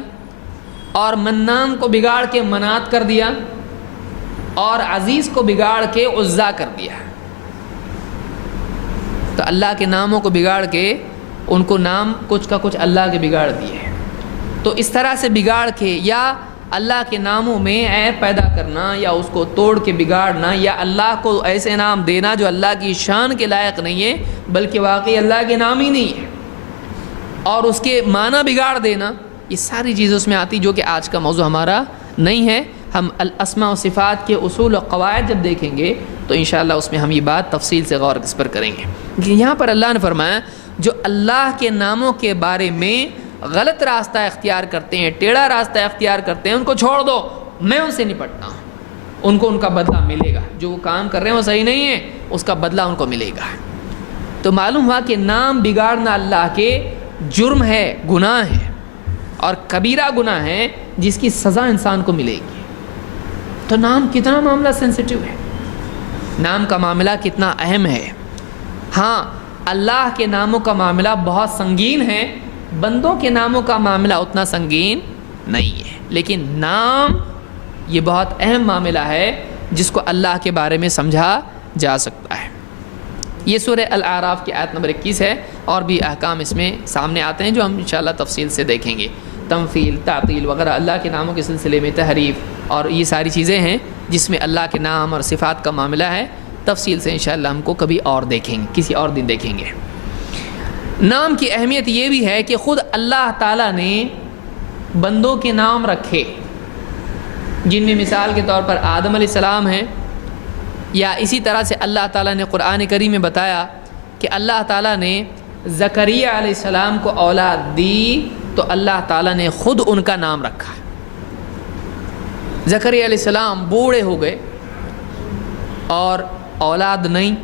اور منان کو بگاڑ کے منات کر دیا، اور عزیز کو بگاڑ کے عزا کر دیا۔ تو اللہ کے ناموں کو بگاڑ کے ان کو نام کچھ کا کچھ اللہ کے بگاڑ دیے. تو اس طرح سے بگاڑ کے یا اللہ کے ناموں میں عیب پیدا کرنا یا اس کو توڑ کے بگاڑنا یا اللہ کو ایسے نام دینا جو اللہ کی شان کے لائق نہیں ہے بلکہ واقعی اللہ کے نام ہی نہیں ہے اور اس کے معنی بگاڑ دینا، یہ ساری چیزیں اس میں آتی جو کہ آج کا موضوع ہمارا نہیں ہے. ہم الاسماء و صفات کے اصول و قواعد جب دیکھیں گے تو انشاءاللہ اس میں ہم یہ بات تفصیل سے غور اس پر کریں گے. یہاں پر اللہ نے فرمایا جو اللہ کے ناموں کے بارے میں غلط راستہ اختیار کرتے ہیں، ٹیڑھا راستہ اختیار کرتے ہیں، ان کو چھوڑ دو، میں ان سے نپٹتا ہوں. ان کو ان کا بدلہ ملے گا. جو وہ کام کر رہے ہیں وہ صحیح نہیں ہے، اس کا بدلہ ان کو ملے گا. تو معلوم ہوا کہ نام بگاڑنا اللہ کے جرم ہے، گناہ ہے اور کبیرہ گناہ ہے جس کی سزا انسان کو ملے گی. تو نام کتنا معاملہ سینسٹیو ہے، نام کا معاملہ کتنا اہم ہے. ہاں اللہ کے ناموں کا معاملہ بہت سنگین ہے، بندوں کے ناموں کا معاملہ اتنا سنگین نہیں ہے، لیکن نام یہ بہت اہم معاملہ ہے جس کو اللہ کے بارے میں سمجھا جا سکتا ہے. یہ سورہ الاعراف کی آیت نمبر 21 ہے اور بھی احکام اس میں سامنے آتے ہیں جو ہم انشاءاللہ تفصیل سے دیکھیں گے. تمثیل، تعطیل وغیرہ اللہ کے ناموں کے سلسلے میں تحریف اور یہ ساری چیزیں ہیں جس میں اللہ کے نام اور صفات کا معاملہ ہے. تفصیل سے انشاءاللہ ہم کو کبھی اور دیکھیں گے، کسی اور دن دیکھیں گے. نام کی اہمیت یہ بھی ہے کہ خود اللہ تعالیٰ نے بندوں کے نام رکھے جن میں مثال کے طور پر آدم علیہ السلام ہیں، یا اسی طرح سے اللہ تعالیٰ نے قرآن کریم میں بتایا کہ اللہ تعالیٰ نے زکریا علیہ السلام کو اولاد دی تو اللہ تعالیٰ نے خود ان کا نام رکھا. زکریا علیہ السلام بوڑھے ہو گئے اور اولاد نہیں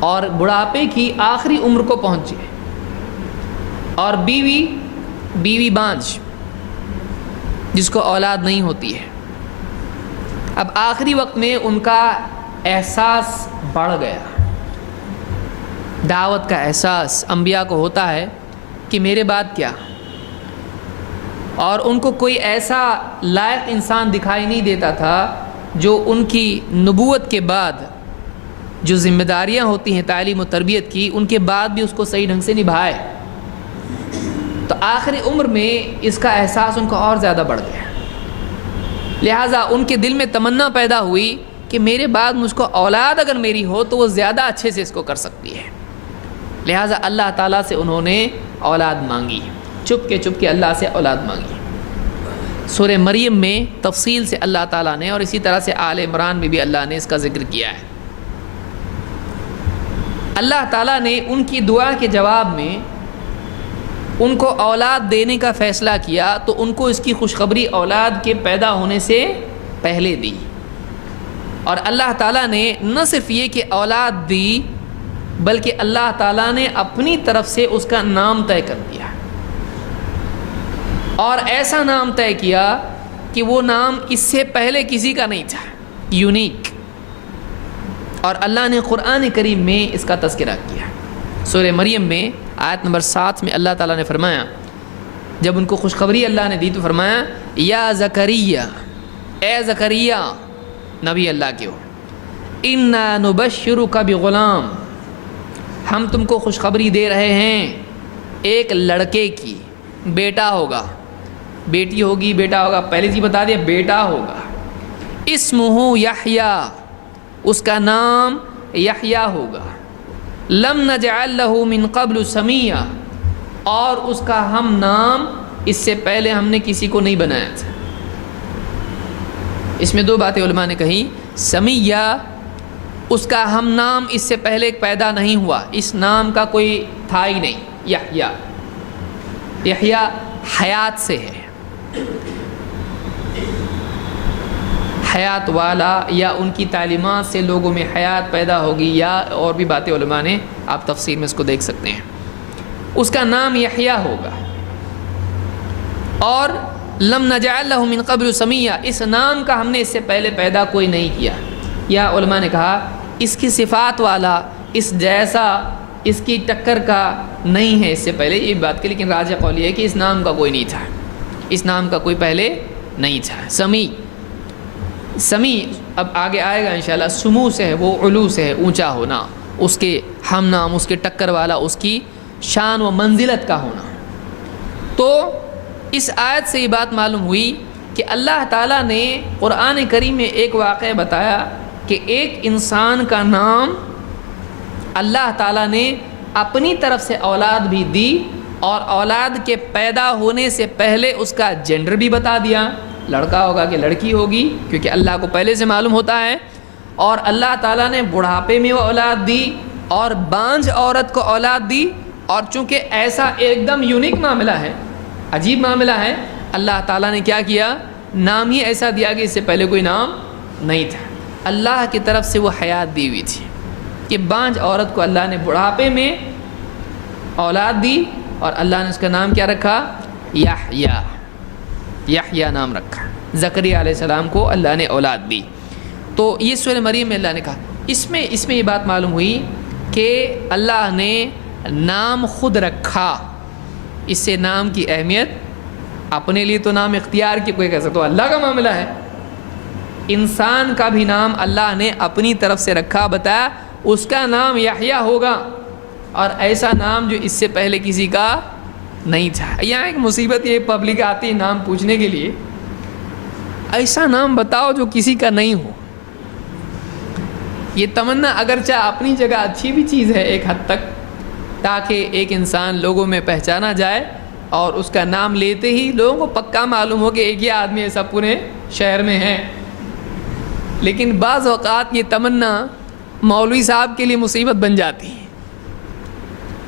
اور بڑھاپے کی آخری عمر کو پہنچے اور بیوی بانجھ جس کو اولاد نہیں ہوتی ہے. اب آخری وقت میں ان کا احساس بڑھ گیا، دعوت کا احساس انبیاء کو ہوتا ہے کہ میرے بعد کیا، اور ان کو کوئی ایسا لائق انسان دکھائی نہیں دیتا تھا جو ان کی نبوت کے بعد جو ذمہ داریاں ہوتی ہیں تعلیم و تربیت کی ان کے بعد بھی اس کو صحیح ڈھنگ سے نبھائے. تو آخری عمر میں اس کا احساس ان کو اور زیادہ بڑھ گیا، لہٰذا ان کے دل میں تمنا پیدا ہوئی کہ میرے بعد مجھ کو اولاد اگر میری ہو تو وہ زیادہ اچھے سے اس کو کر سکتی ہے. لہٰذا اللہ تعالیٰ سے انہوں نے اولاد مانگی، چپ کے اللہ سے اولاد مانگی. سورہ مریم میں تفصیل سے اللہ تعالیٰ نے اور اسی طرح سے آل عمران میں بھی اللہ نے اس کا ذکر کیا ہے. اللہ تعالیٰ نے ان کی دعا کے جواب میں ان کو اولاد دینے کا فیصلہ کیا تو ان کو اس کی خوشخبری اولاد کے پیدا ہونے سے پہلے دی. اور اللہ تعالیٰ نے نہ صرف یہ کہ اولاد دی بلکہ اللہ تعالیٰ نے اپنی طرف سے اس کا نام طے کر دیا اور ایسا نام طے کیا کہ وہ نام اس سے پہلے کسی کا نہیں تھا، یونیک. اور اللہ نے قرآن کریم میں اس کا تذکرہ کیا. سورہ مریم میں آیت نمبر 7 میں اللہ تعالیٰ نے فرمایا، جب ان کو خوشخبری اللہ نے دی تو فرمایا یا زکریا، اے زکریا نبی اللہ کے ہو، انا نبشرک بغلام، ہم تم کو خوشخبری دے رہے ہیں ایک لڑکے کی، بیٹا ہوگا، بیٹی ہوگی، بیٹا ہوگا، پہلے ہی بتا دیا بیٹا ہوگا. اسمہ یحییٰ، اس کا نام یحییٰ ہوگا. لم نجعل له من قبل سمیہ، اور اس کا ہم نام اس سے پہلے ہم نے کسی کو نہیں بنایا تھا. اس میں دو باتیں علماء نے کہیں. سمیہ، اس کا ہم نام اس سے پہلے پیدا نہیں ہوا، اس نام کا کوئی تھا ہی نہیں. یحییٰ، یحییٰ حیات سے ہے، حیات والا، یا ان کی تعلیمات سے لوگوں میں حیات پیدا ہوگی، یا اور بھی باتیں علماء نے، آپ تفسیر میں اس کو دیکھ سکتے ہیں. اس کا نام یحییٰ ہوگا. اور لم نجعل له من قبل سمیہ، اس نام کا ہم نے اس سے پہلے پیدا کوئی نہیں کیا. یا علماء نے کہا اس کی صفات والا، اس جیسا، اس کی ٹکر کا نہیں ہے اس سے پہلے، یہ بات کی، لیکن راجح قول یہ ہے کہ اس نام کا کوئی نہیں تھا، اس نام کا کوئی پہلے نہیں تھا. سمیع اب آگے آئے گا انشاءاللہ، سمو سے ہے، وہ علو سے ہے، اونچا ہونا، اس کے ہم نام، اس کے ٹکر والا، اس کی شان و منزلت کا ہونا۔ تو اس آیت سے یہ بات معلوم ہوئی کہ اللہ تعالیٰ نے قرآن کریم میں ایک واقعہ بتایا کہ ایک انسان کا نام اللہ تعالیٰ نے اپنی طرف سے اولاد بھی دی، اور اولاد کے پیدا ہونے سے پہلے اس کا جینڈر بھی بتا دیا، لڑکا ہوگا کہ لڑکی ہوگی، کیونکہ اللہ کو پہلے سے معلوم ہوتا ہے۔ اور اللہ تعالیٰ نے بڑھاپے میں وہ اولاد دی اور بانجھ عورت کو اولاد دی، اور چونکہ ایسا ایک دم یونیک معاملہ ہے، عجیب معاملہ ہے، اللہ تعالیٰ نے کیا کیا، نام ہی ایسا دیا کہ اس سے پہلے کوئی نام نہیں تھا۔ اللہ کی طرف سے وہ حیات دی ہوئی تھی کہ بانجھ عورت کو اللہ نے بڑھاپے میں اولاد دی، اور اللہ نے اس کا نام کیا رکھا، یحییٰ، یحییٰ نام رکھا۔ زکریا علیہ السلام کو اللہ نے اولاد دی۔ تو یہ سورہ مریم میں اللہ نے کہا، اس میں یہ بات معلوم ہوئی کہ اللہ نے نام خود رکھا۔ اس سے نام کی اہمیت، اپنے لیے تو نام اختیار کی کوئی کہہ سکتا، تو اللہ کا معاملہ ہے۔ انسان کا بھی نام اللہ نے اپنی طرف سے رکھا، بتایا اس کا نام یحییٰ ہوگا، اور ایسا نام جو اس سے پہلے کسی کا نہیں تھا۔ یہاں ایک مصیبت یہ پبلک آتی ہے نام پوچھنے کے لیے، ایسا نام بتاؤ جو کسی کا نہیں ہو۔ یہ تمنا اگرچہ اپنی جگہ اچھی بھی چیز ہے ایک حد تک، تاکہ ایک انسان لوگوں میں پہچانا جائے، اور اس کا نام لیتے ہی لوگوں کو پکا معلوم ہو کہ ایک ہی آدمی ایسا پورے شہر میں ہے۔ لیکن بعض اوقات یہ تمنا مولوی صاحب کے لیے مصیبت بن جاتی ہے،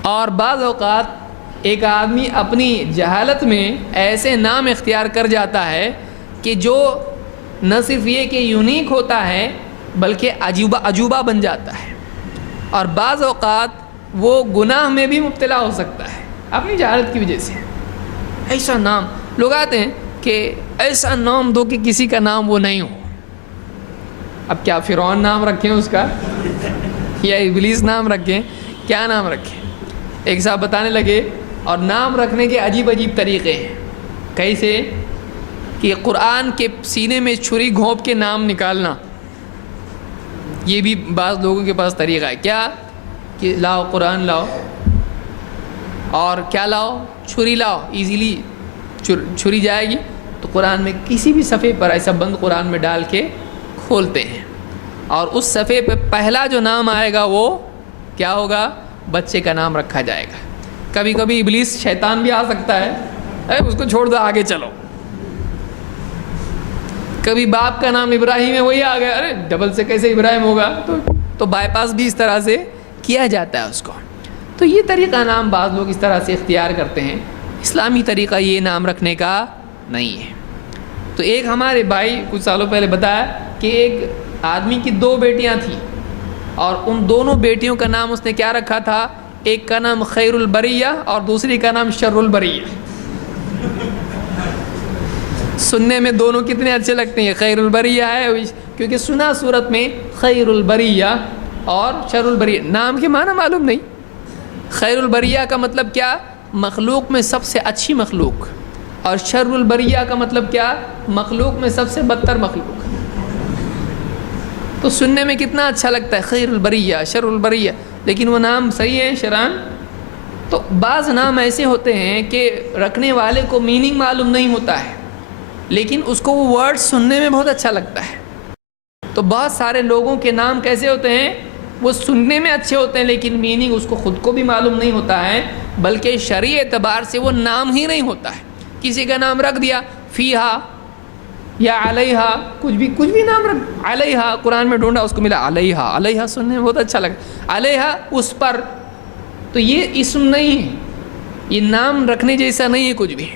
اور بعض اوقات ایک آدمی اپنی جہالت میں ایسے نام اختیار کر جاتا ہے کہ جو نہ صرف یہ کہ یونیک ہوتا ہے بلکہ عجوبہ بن جاتا ہے، اور بعض اوقات وہ گناہ میں بھی مبتلا ہو سکتا ہے اپنی جہالت کی وجہ سے۔ ایسا نام لوگ آتے ہیں کہ ایسا نام دو کہ کسی کا نام وہ نہیں ہو۔ اب کیا فرعون نام رکھیں اس کا، یا ابلیس نام رکھیں، کیا نام رکھیں؟ ایک صاحب بتانے لگے، اور نام رکھنے کے عجیب طریقے ہیں۔ کیسے کہ قرآن کے سینے میں چھری گھونپ کے نام نکالنا، یہ بھی بعض لوگوں کے پاس طریقہ ہے۔ کیا کہ لاؤ قرآن لاؤ، اور کیا لاؤ، چھری لاؤ، ایزیلی چھری جائے گی، تو قرآن میں کسی بھی صفحے پر ایسا بند قرآن میں ڈال کے کھولتے ہیں، اور اس صفحے پہ پہلا جو نام آئے گا وہ کیا ہوگا، بچے کا نام رکھا جائے گا۔ کبھی کبھی ابلیس شیطان بھی آ سکتا ہے، اس کو چھوڑ دو آگے چلو۔ کبھی باپ کا نام ابراہیم ہے، وہی آ گیا، ارے ڈبل سے کیسے ابراہیم ہوگا، تو بائی پاس بھی اس طرح سے کیا جاتا ہے اس کو۔ تو یہ طریقہ نام بعض لوگ اس طرح سے اختیار کرتے ہیں، اسلامی طریقہ یہ نام رکھنے کا نہیں ہے۔ تو ایک ہمارے بھائی کچھ سالوں پہلے بتایا کہ ایک آدمی کی 2 بیٹیاں تھیں، اور ان دونوں بیٹیوں کا نام اس نے کیا رکھا تھا، ایک کا نام خیر البریہ اور دوسری کا نام شر البریہ۔ سننے میں دونوں کتنے اچھے لگتے ہیں، خیر البریہ ہے کیونکہ سنا صورت میں خیر البریہ اور شر البریہ، نام کے معنی معلوم نہیں۔ خیر البریہ کا مطلب کیا، مخلوق میں سب سے اچھی مخلوق، اور شر البریہ کا مطلب کیا، مخلوق میں سب سے بدتر مخلوق۔ تو سننے میں کتنا اچھا لگتا ہے، خیر البریہ شر البریہ، لیکن وہ نام صحیح ہے شرعاً؟ تو بعض نام ایسے ہوتے ہیں کہ رکھنے والے کو میننگ معلوم نہیں ہوتا ہے، لیکن اس کو وہ ورڈ سننے میں بہت اچھا لگتا ہے۔ تو بہت سارے لوگوں کے نام کیسے ہوتے ہیں، وہ سننے میں اچھے ہوتے ہیں لیکن میننگ اس کو خود کو بھی معلوم نہیں ہوتا ہے، بلکہ شرعی اعتبار سے وہ نام ہی نہیں ہوتا ہے۔ کسی کا نام رکھ دیا فیہا یا علیہا، کچھ بھی نام رکھ، علیہا قرآن میں ڈھونڈا اس کو ملا علیہا، علیہا سننے میں بہت اچھا لگا، علیہا اس پر، تو یہ اسم نہیں ہے، یہ نام رکھنے جیسا نہیں ہے کچھ بھی۔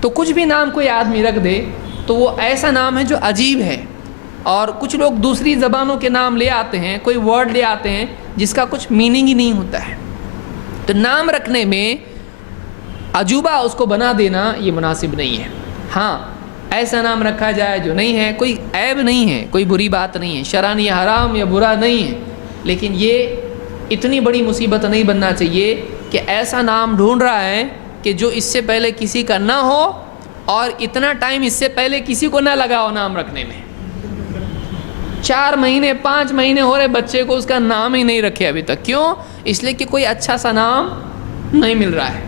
تو کچھ بھی نام کوئی آدمی رکھ دے تو وہ ایسا نام ہے جو عجیب ہے، اور کچھ لوگ دوسری زبانوں کے نام لے آتے ہیں، کوئی ورڈ لے آتے ہیں جس کا کچھ میننگ ہی نہیں ہوتا ہے۔ تو نام رکھنے میں عجوبہ اس کو بنا دینا یہ مناسب نہیں ہے۔ ہاں ایسا نام رکھا جائے جو نہیں ہے، کوئی عیب نہیں ہے، کوئی بری بات نہیں ہے، شرعاً یہ حرام یا برا نہیں ہے، لیکن یہ اتنی بڑی مصیبت نہیں بننا چاہیے کہ ایسا نام ڈھونڈ رہا ہے کہ جو اس سے پہلے کسی کا نہ ہو، اور اتنا ٹائم اس سے پہلے کسی کو نہ لگا ہو نام رکھنے میں۔ 4 مہینے 5 مہینے ہو رہے بچے کو، اس کا نام ہی نہیں رکھے ابھی تک. کیوں؟ اس لیے کہ کوئی اچھا سا نام نہیں مل رہا ہے،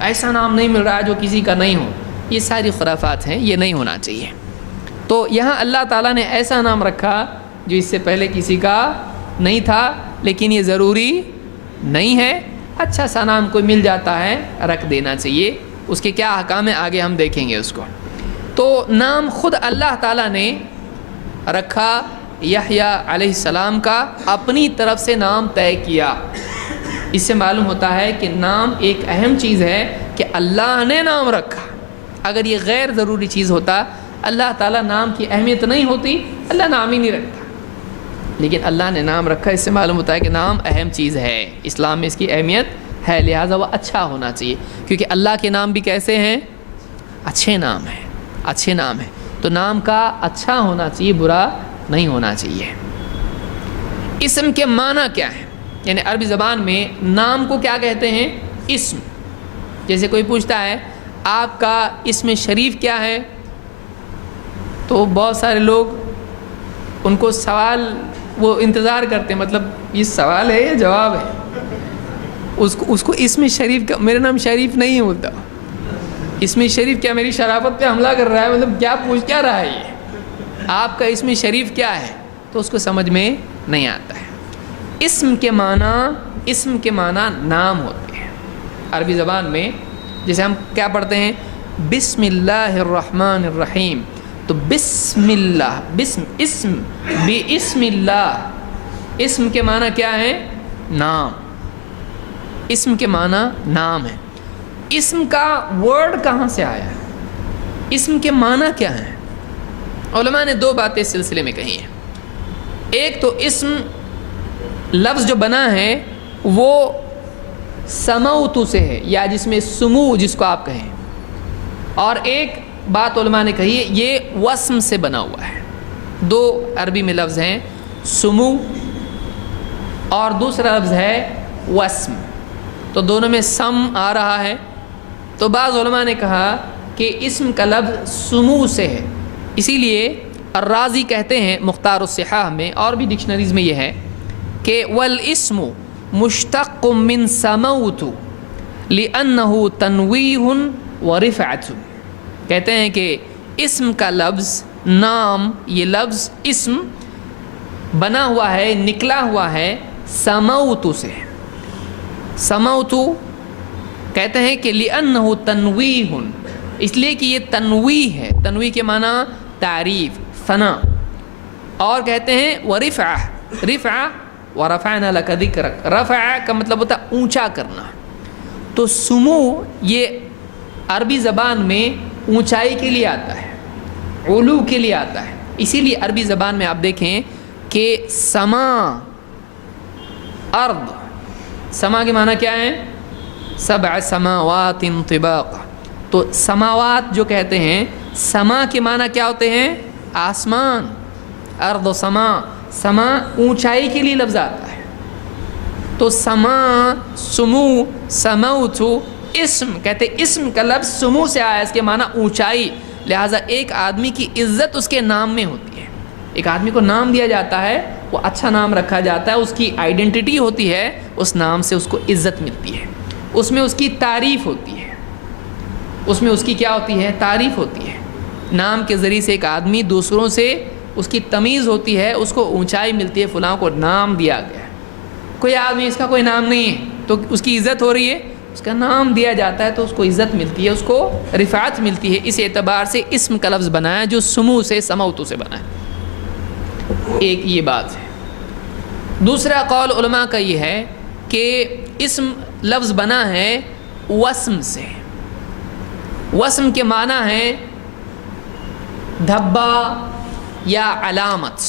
ایسا نام نہیں مل رہا ہے جو کسی کا نہیں ہو. یہ ساری خرافات ہیں، یہ نہیں ہونا چاہیے. تو یہاں اللہ تعالیٰ نے ایسا نام رکھا جو اس سے پہلے کسی کا نہیں تھا، لیکن یہ ضروری نہیں ہے. اچھا سا نام کوئی مل جاتا ہے رکھ دینا چاہیے. اس کے کیا احکام ہیں آگے ہم دیکھیں گے اس کو. تو نام خود اللہ تعالیٰ نے رکھا، یحییٰ علیہ السلام کا اپنی طرف سے نام طے کیا. اس سے معلوم ہوتا ہے کہ نام ایک اہم چیز ہے کہ اللہ نے نام رکھا. اگر یہ غیر ضروری چیز ہوتا، اللہ تعالیٰ نام کی اہمیت نہیں ہوتی، اللہ نام ہی نہیں رکھتا. لیکن اللہ نے نام رکھا، اس سے معلوم ہوتا ہے کہ نام اہم چیز ہے. اسلام میں اس کی اہمیت ہے، لہٰذا وہ اچھا ہونا چاہیے. کیونکہ اللہ کے نام بھی کیسے ہیں؟ اچھے نام ہیں، اچھے نام ہیں. تو نام کا اچھا ہونا چاہیے، برا نہیں ہونا چاہیے. اسم کے معنی کیا ہے؟ یعنی عربی زبان میں نام کو کیا کہتے ہیں؟ اسم. جیسے کوئی پوچھتا ہے آپ کا اسم شریف کیا ہے، تو بہت سارے لوگ ان کو سوال وہ انتظار کرتے ہیں، مطلب یہ سوال ہے یا جواب ہے. اس کو اسم شریف کا، میرا نام شریف نہیں ہوتا، اسم شریف کیا میری شرافت پہ حملہ کر رہا ہے؟ مطلب کیا پوچھ کیا رہا ہے یہ؟ آپ کا اسم شریف کیا ہے؟ تو اس کو سمجھ میں نہیں آتا ہے. اسم کے معنی نام ہوتے ہیں عربی زبان میں. جیسے ہم کیا پڑھتے ہیں؟ بسم اللہ الرحمن الرحیم. تو بسم اللہ، اسم اللہ. اسم کے معنی کیا ہے؟ نام. اسم کے معنی نام ہے. اسم کا ورڈ کہاں سے آیا ہے؟ اسم کے معنی کیا ہیں؟ علماء نے 2 باتیں اس سلسلے میں کہی ہیں. ایک تو اسم لفظ جو بنا ہے وہ سموت سے ہے، یا جس میں سمو جس کو آپ کہیں. اور ایک بات علماء نے کہی ہے یہ وسم سے بنا ہوا ہے. 2 عربی میں لفظ ہیں، سمو اور دوسرا لفظ ہے وسم. تو دونوں میں سم آ رہا ہے. تو بعض علماء نے کہا کہ اسم کا لفظ سمو سے ہے. اسی لیے الرازی کہتے ہیں مختار الصحاح میں، اور بھی ڈکشنریز میں یہ ہے کہ والاسم مشتق من سموت لأنه تنویہ ورفعۃ. کہتے ہیں کہ اسم کا لفظ نام، یہ لفظ اسم بنا ہوا ہے، نکلا ہوا ہے سموت سے. سموت کہتے ہیں کہ لأنه تنویہ، اس لیے کہ یہ تنویہ ہے. تنویہ کے معنی تعریف، ثنا. اور کہتے ہیں ورفع، رفع ورفعنا لك ذکرک. رفع کا مطلب ہوتا ہے اونچا کرنا. تو سمو یہ عربی زبان میں اونچائی کے لیے آتا ہے، علو کے لیے آتا ہے. اسی لیے عربی زبان میں آپ دیکھیں کہ سما، ارض، سما کے معنی کیا ہے؟ 7 سماوات طباقا. تو سماوات جو کہتے ہیں، سما کے معنی کیا ہوتے ہیں؟ آسمان. ارض و سما، سما اونچائی کے لیے لفظ آتا ہے. تو سما، سمو، سموت. اسم کہتے ہیں اسم کا لفظ سمو سے آیا، اس کے معنی اونچائی. لہٰذا ایک آدمی کی عزت اس کے نام میں ہوتی ہے. ایک آدمی کو نام دیا جاتا ہے، وہ اچھا نام رکھا جاتا ہے، اس کی آئیڈینٹی ہوتی ہے، اس نام سے اس کو عزت ملتی ہے، اس میں اس کی تعریف ہوتی ہے. اس میں اس کی کیا ہوتی ہے؟ تعریف ہوتی ہے. نام کے ذریعے سے ایک آدمی دوسروں سے اس کی تمیز ہوتی ہے، اس کو اونچائی ملتی ہے، فلاں کو نام دیا گیا. کوئی آدمی اس کا کوئی نام نہیں ہے تو اس کی عزت ہو رہی ہے، اس کا نام دیا جاتا ہے تو اس کو عزت ملتی ہے، اس کو رفعت ملتی ہے. اس اعتبار سے اسم کا لفظ بنایا جو سمو سے، سموتو سے بنا ہے. ایک یہ بات ہے. دوسرا قول علماء کا یہ ہے کہ اسم لفظ بنا ہے وسم سے. وسم کے معنی ہے دھبا یا علامت.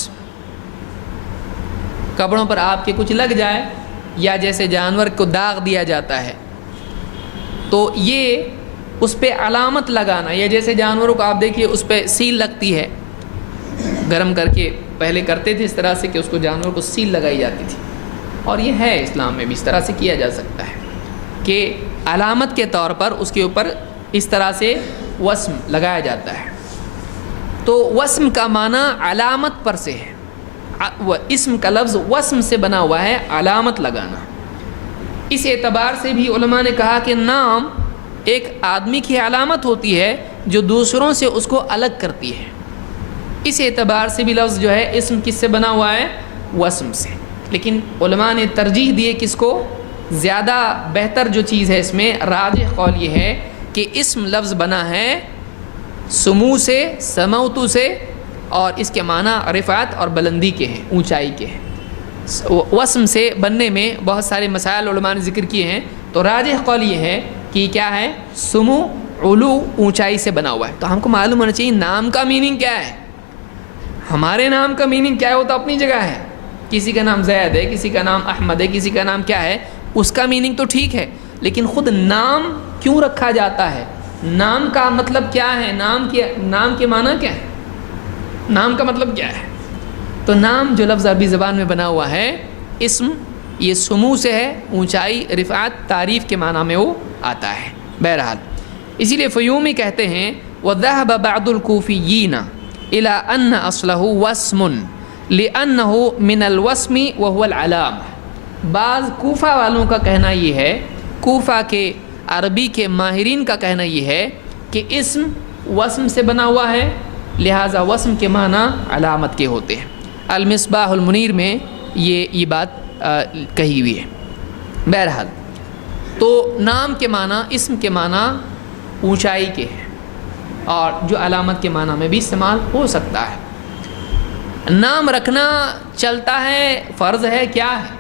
کپڑوں پر آپ کے کچھ لگ جائے، یا جیسے جانور کو داغ دیا جاتا ہے تو یہ اس پہ علامت لگانا، یا جیسے جانوروں کو آپ دیکھیے اس پہ سیل لگتی ہے، گرم کر کے پہلے کرتے تھے اس طرح سے کہ اس کو جانور کو سیل لگائی جاتی تھی. اور یہ ہے اسلام میں بھی اس طرح سے کیا جا سکتا ہے کہ علامت کے طور پر اس کے اوپر اس طرح سے وسم لگایا جاتا ہے. تو وسم کا معنی علامت پر سے ہے. اسم کا لفظ وسم سے بنا ہوا ہے، علامت لگانا۔ اس اعتبار سے بھی علماء نے کہا کہ نام ایک آدمی کی علامت ہوتی ہے جو دوسروں سے اس کو الگ کرتی ہے۔ اس اعتبار سے بھی لفظ جو ہے اسم کس سے بنا ہوا ہے؟ وسم سے۔ لیکن علماء نے ترجیح دیے کس کو؟ زیادہ بہتر جو چیز ہے اس میں راجح قول یہ ہے کہ اسم لفظ بنا ہے سمو سے، سموتو سے، اور اس کے معنی رفعت اور بلندی کے ہیں، اونچائی کے ہیں۔ وسم سے بننے میں بہت سارے مسائل علماء نے ذکر کیے ہیں، تو راجح قول یہ ہے کہ کیا ہے؟ سمو، علو، اونچائی سے بنا ہوا ہے۔ تو ہم کو معلوم ہونا چاہیے نام کا میننگ کیا ہے۔ ہمارے نام کا میننگ کیا ہے وہ تو اپنی جگہ ہے، کسی کا نام زید ہے، کسی کا نام احمد ہے، کسی کا نام کیا ہے، اس کا میننگ تو ٹھیک ہے، لیکن خود نام کیوں رکھا جاتا ہے؟ نام کا مطلب کیا ہے؟ نام کے معنی کیا ہے؟ نام کا مطلب کیا ہے؟ تو نام جو لفظ عربی زبان میں بنا ہوا ہے اسم، یہ سمو سے ہے، اونچائی، رفعت، تعریف کے معنی میں وہ آتا ہے۔ بہرحال اسی لیے فیومی کہتے ہیں وَذَهَبَ بَعْضُ الْكُوفِيِّينَ إِلَىٰ أَنَّ أَصْلَهُ وَاسْمٌ لِأَنَّهُ مِنَ الْوَسْمِ وَهُوَ الْعَلَامَةُ۔ بعض کوفہ والوں کا کہنا یہ ہے، کوفہ کے عربی کے ماہرین کا کہنا یہ ہے کہ اسم وسم سے بنا ہوا ہے، لہٰذا وسم کے معنی علامت کے ہوتے ہیں۔ المصباح المنیر میں یہ بات کہی ہوئی ہے۔ بہرحال تو نام کے معنی، اسم کے معنی اونچائی کے ہیں، اور جو علامت کے معنی میں بھی استعمال ہو سکتا ہے۔ نام رکھنا چلتا ہے، فرض ہے، کیا ہے؟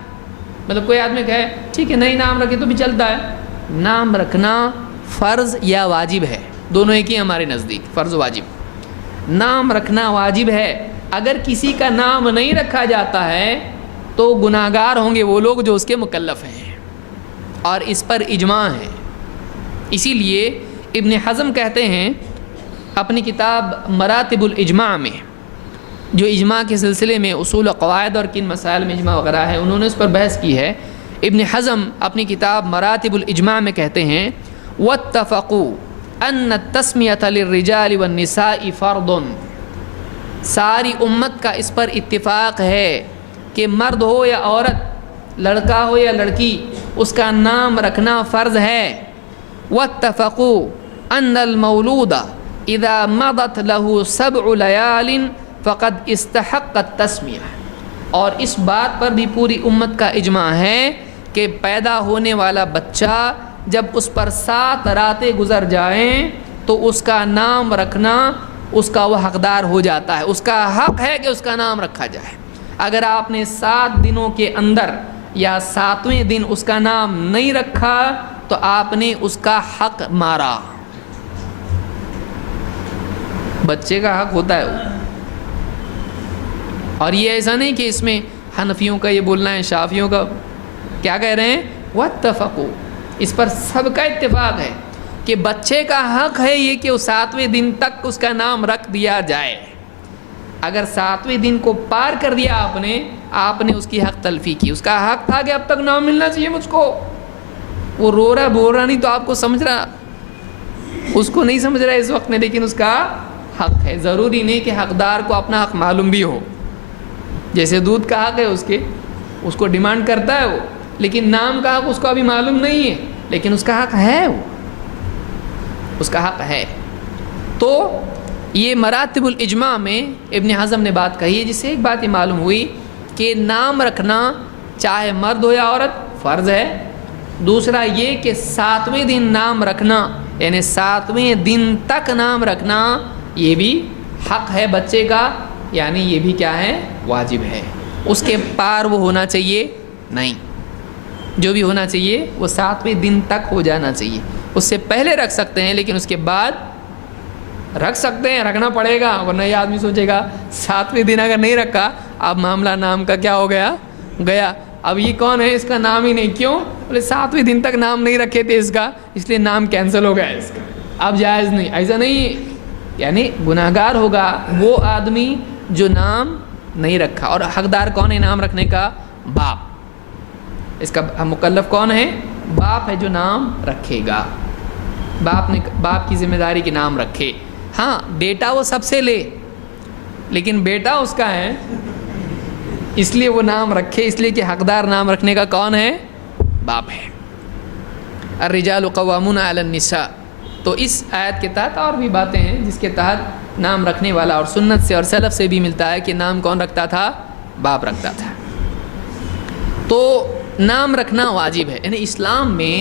مطلب کوئی آدمی کہے ٹھیک ہے نہیں نام رکھے تو بھی چلتا ہے۔ نام رکھنا فرض یا واجب ہے، دونوں ایک ہی ہمارے نزدیک، فرض واجب۔ نام رکھنا واجب ہے، اگر کسی کا نام نہیں رکھا جاتا ہے تو گناہگار ہوں گے وہ لوگ جو اس کے مکلف ہیں، اور اس پر اجماع ہے۔ اسی لیے ابن حزم کہتے ہیں اپنی کتاب مراتب الاجماع میں، جو اجماع کے سلسلے میں اصول و قواعد اور کن مسائل میں اجماع وغیرہ ہے انہوں نے اس پر بحث کی ہے۔ ابن حزم اپنی کتاب مراتب الاجماع میں کہتے ہیں وَاتَّفَقُوا أَنَّ التَّسْمِيَةَ لِلرِّجَالِ وَالنِّسَاءِ فَرْضٌ۔ ساری امت کا اس پر اتفاق ہے کہ مرد ہو یا عورت، لڑکا ہو یا لڑکی، اس کا نام رکھنا فرض ہے۔ وَاتَّفَقُوا أَنَّ الْمَوْلُودَ إِذَا مَضَتْ لَهُ 7 لَيَالٍ فَقَدْ اسْتَحَقَّ التَّسْمِيَةَ۔ اور اس بات پر بھی پوری امت کا اجماع ہے کہ پیدا ہونے والا بچہ جب اس پر 7 راتیں گزر جائیں تو اس کا نام رکھنا اس کا وہ حقدار ہو جاتا ہے، اس کا حق ہے کہ اس کا نام رکھا جائے۔ اگر آپ نے 7 دنوں کے اندر یا 7ویں دن اس کا نام نہیں رکھا تو آپ نے اس کا حق مارا۔ بچے کا حق ہوتا ہے وہ، اور یہ ایسا نہیں کہ اس میں حنفیوں کا یہ بولنا ہے، شافیوں کا، کیا کہہ رہے ہیں؟ وَاتَّفَقُوا، اس پر سب کا اتفاق ہے کہ بچے کا حق ہے یہ کہ 7ویں دن تک اس کا نام رکھ دیا جائے۔ اگر 7ویں دن کو پار کر دیا آپ نے اس کی حق تلفی کی، اس کا حق تھا کہ اب تک نام ملنا چاہیے مجھ کو، وہ رو رہا بول رہا نہیں تو آپ کو سمجھ رہا، اس کو نہیں سمجھ رہا اس وقت میں، لیکن اس کا حق ہے۔ ضروری نہیں کہ حقدار کو اپنا حق معلوم بھی ہو، جیسے دودھ کا حق ہے اس کو ڈیمانڈ کرتا ہے وہ، لیکن نام کا حق اس کو ابھی معلوم نہیں ہے، لیکن اس کا حق ہے، وہ اس کا حق ہے۔ تو یہ مراتب الاجماع میں ابن حزم نے بات کہی ہے، جس سے ایک بات یہ معلوم ہوئی کہ نام رکھنا چاہے مرد ہو یا عورت فرض ہے۔ دوسرا یہ کہ 7ویں دن نام رکھنا، یعنی 7ویں دن تک نام رکھنا، یہ بھی حق ہے بچے کا، یعنی یہ بھی کیا ہے؟ واجب ہے۔ اس کے پار وہ ہونا چاہیے نہیں، جو بھی ہونا چاہیے وہ 7ویں دن تک ہو جانا چاہیے۔ اس سے پہلے رکھ سکتے ہیں لیکن اس کے بعد رکھ سکتے ہیں، رکھنا پڑے گا، ورنہ یہ آدمی سوچے گا 7ویں دن اگر نہیں رکھا اب معاملہ نام کا کیا ہو گیا، اب یہ کون ہے، اس کا نام ہی نہیں، کیوں؟ بولے 7ویں دن تک نام نہیں رکھے تھے اس کا، اس لیے نام کینسل ہو گیا اس کا، اب جائز نہیں۔ ایسا نہیں، یعنی گناہگار ہوگا وہ آدمی جو نام نہیں رکھا۔ اور حقدار کون ہے نام رکھنے کا؟ باپ۔ اس کا مکلف کون ہے؟ باپ ہے جو نام رکھے گا، باپ کی ذمہ داری کے نام رکھے۔ ہاں بیٹا وہ سب سے لے، لیکن بیٹا اس کا ہے، اس لیے وہ نام رکھے، اس لیے کہ حقدار نام رکھنے کا کون ہے؟ باپ ہے۔ الرجال قوامون علی النساء۔ تو اس آیت کے تحت اور بھی باتیں ہیں جس کے تحت نام رکھنے والا، اور سنت سے اور سلف سے بھی ملتا ہے کہ نام کون رکھتا تھا؟ باپ رکھتا تھا۔ تو نام رکھنا واجب ہے، یعنی اسلام میں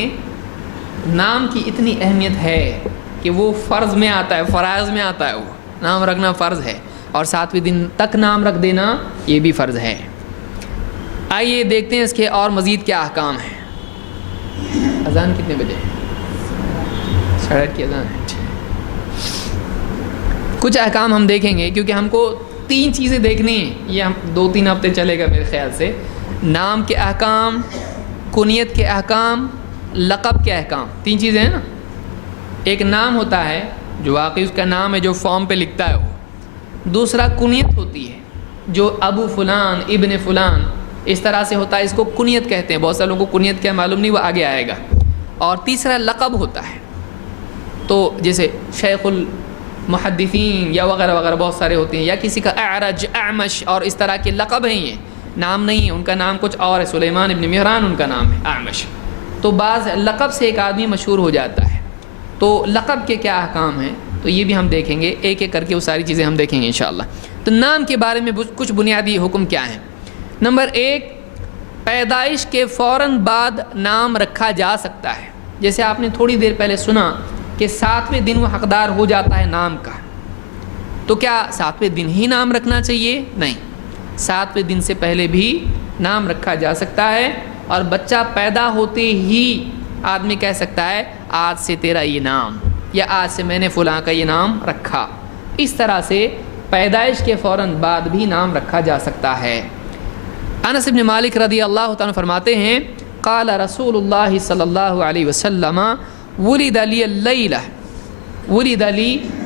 نام کی اتنی اہمیت ہے کہ وہ فرض میں آتا ہے، فرائض میں آتا ہے، وہ نام رکھنا فرض ہے، اور 7ویں دن تک نام رکھ دینا یہ بھی فرض ہے۔ آئیے دیکھتے ہیں اس کے اور مزید کیا احکام ہیں۔ اذان کتنے بجے؟ 8:30 کی اذان ہے۔ کچھ احکام ہم دیکھیں گے کیونکہ ہم کو 3 چیزیں دیکھنی ہیں، یہ ہم 2-3 ہفتے چلے گا میرے خیال سے۔ نام کے احکام، کنیت کے احکام، لقب کے احکام، 3 چیزیں ہیں نا۔ ایک نام ہوتا ہے جو واقعی اس کا نام ہے، جو فارم پہ لکھتا ہے وہ۔ دوسرا کنیت ہوتی ہے جو ابو فلان، ابن فلان اس طرح سے ہوتا ہے، اس کو کنیت کہتے ہیں۔ بہت سارے لوگوں کو کنیت کیا معلوم نہیں، وہ آگے آئے گا۔ اور تیسرا لقب ہوتا ہے، تو جیسے شیخ المحدثین یا وغیرہ وغیرہ بہت سارے ہوتے ہیں، یا کسی کا اعرج، اعمش، اور اس طرح کے لقب ہیں، یہ نام نہیں ہے، ان کا نام کچھ اور ہے۔ سلیمان ابن مہران ان کا نام ہے، اعمش۔ تو بعض لقب سے ایک آدمی مشہور ہو جاتا ہے، تو لقب کے کیا احکام ہیں تو یہ بھی ہم دیکھیں گے، ایک ایک کر کے وہ ساری چیزیں ہم دیکھیں گے انشاءاللہ۔ تو نام کے بارے میں کچھ بنیادی حکم کیا ہیں؟ نمبر 1، پیدائش کے فوراً بعد نام رکھا جا سکتا ہے۔ جیسے آپ نے تھوڑی دیر پہلے سنا کہ 7ویں دن وہ حقدار ہو جاتا ہے نام کا، تو کیا 7ویں دن ہی نام رکھنا چاہیے؟ نہیں، 7ویں دن سے پہلے بھی نام رکھا جا سکتا ہے، اور بچہ پیدا ہوتے ہی آدمی کہہ سکتا ہے آج سے تیرا یہ نام، یا آج سے میں نے فلاں کا یہ نام رکھا۔ اس طرح سے پیدائش کے فوراً بعد بھی نام رکھا جا سکتا ہے۔ انس بن مالک رضی اللہ تعالیٰ فرماتے ہیں قال رسول اللہ صلی اللہ علیہ وسلم ولد لی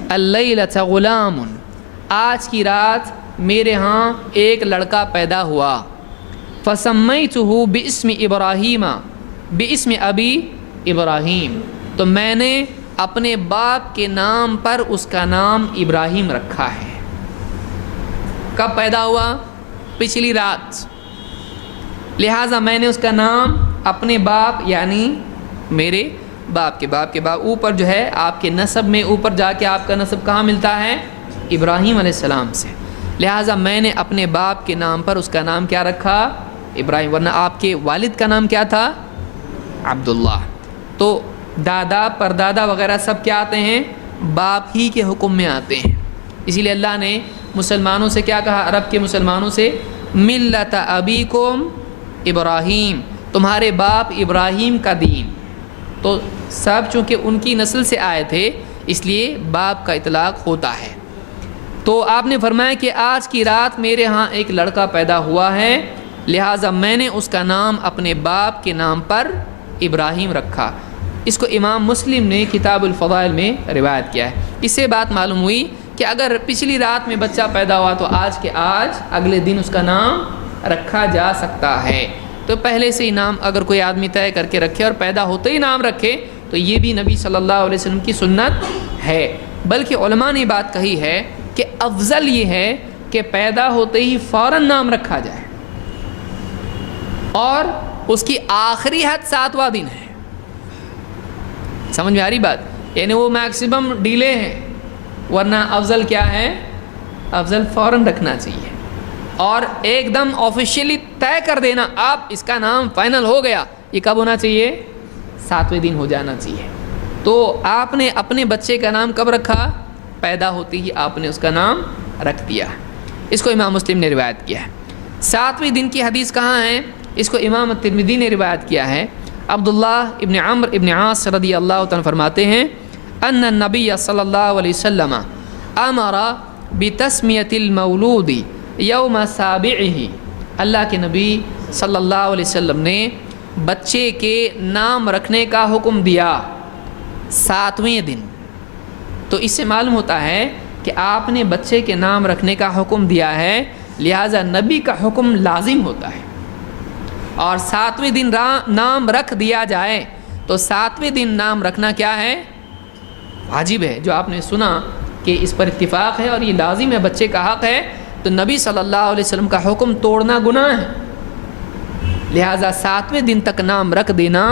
اللیلۃ غلام، آج کی رات میرے ہاں ایک لڑکا پیدا ہوا، فسمیتہ باسم ابراہیم، باسم ابی ابراہیم، تو میں نے اپنے باپ کے نام پر اس کا نام ابراہیم رکھا ہے۔ کب پیدا ہوا؟ پچھلی رات، لہٰذا میں نے اس کا نام اپنے باپ یعنی میرے باپ کے باپ کے باپ، اوپر جو ہے آپ کے نسب میں اوپر جا کے آپ کا نسب کہاں ملتا ہے؟ ابراہیم علیہ السلام سے، لہٰذا میں نے اپنے باپ کے نام پر اس کا نام کیا رکھا؟ ابراہیم، ورنہ آپ کے والد کا نام کیا تھا؟ عبداللہ۔ تو دادا پردادا وغیرہ سب کیا آتے ہیں؟ باپ ہی کے حکم میں آتے ہیں۔ اسی لیے اللہ نے مسلمانوں سے کیا کہا؟ عرب کے مسلمانوں سے ملت ابیکم ابراہیم، تمہارے باپ ابراہیم کا دین۔ تو سب چونکہ ان کی نسل سے آئے تھے اس لیے باپ کا اطلاق ہوتا ہے۔ تو آپ نے فرمایا کہ آج کی رات میرے ہاں ایک لڑکا پیدا ہوا ہے، لہٰذا میں نے اس کا نام اپنے باپ کے نام پر ابراہیم رکھا۔ اس کو امام مسلم نے کتاب الفضائل میں روایت کیا ہے۔ اس سے بات معلوم ہوئی کہ اگر پچھلی رات میں بچہ پیدا ہوا تو آج کے آج اگلے دن اس کا نام رکھا جا سکتا ہے۔ تو پہلے سے ہی نام اگر کوئی آدمی طے کر کے رکھے اور پیدا ہوتے ہی نام رکھے تو یہ بھی نبی صلی اللہ علیہ وسلم کی سنت ہے۔ بلکہ علماء نے بات کہی ہے کہ افضل یہ ہے کہ پیدا ہوتے ہی فوراً نام رکھا جائے، اور اس کی آخری حد 7واں دن ہے۔ سمجھ میں آ رہی بات؟ یعنی وہ میکسیمم ڈیلے ہیں، ورنہ افضل کیا ہے؟ افضل فوراً رکھنا چاہیے، اور ایک دم آفیشیلی طے کر دینا آپ اس کا نام فائنل ہو گیا، یہ کب ہونا چاہیے؟ 7ویں دن ہو جانا چاہیے۔ تو آپ نے اپنے بچے کا نام کب رکھا؟ پیدا ہوتی ہی آپ نے اس کا نام رکھ دیا۔ اس کو امام مسلم نے روایت کیا ہے۔ 7ویں دن کی حدیث کہاں ہے؟ اس کو امام ترمذی نے روایت کیا ہے۔ عبداللہ ابن عمرو ابن عاص رضی اللہ تعالیٰ فرماتے ہیں ان النبی صلی اللہ علیہ وسلم امر بتسمیۃ المولود یوم سابعہ، اللہ کے نبی صلی اللہ علیہ وسلم نے بچے کے نام رکھنے کا حکم دیا 7ویں دن۔ تو اس سے معلوم ہوتا ہے کہ آپ نے بچے کے نام رکھنے کا حکم دیا ہے، لہٰذا نبی کا حکم لازم ہوتا ہے، اور 7ویں دن نام رکھ دیا جائے تو 7ویں دن نام رکھنا کیا ہے؟ واجب ہے۔ جو آپ نے سنا کہ اس پر اتفاق ہے اور یہ لازم ہے، بچے کا حق ہے تو نبی صلی اللہ علیہ وسلم کا حکم توڑنا گناہ ہے، لہٰذا 7ویں دن تک نام رکھ دینا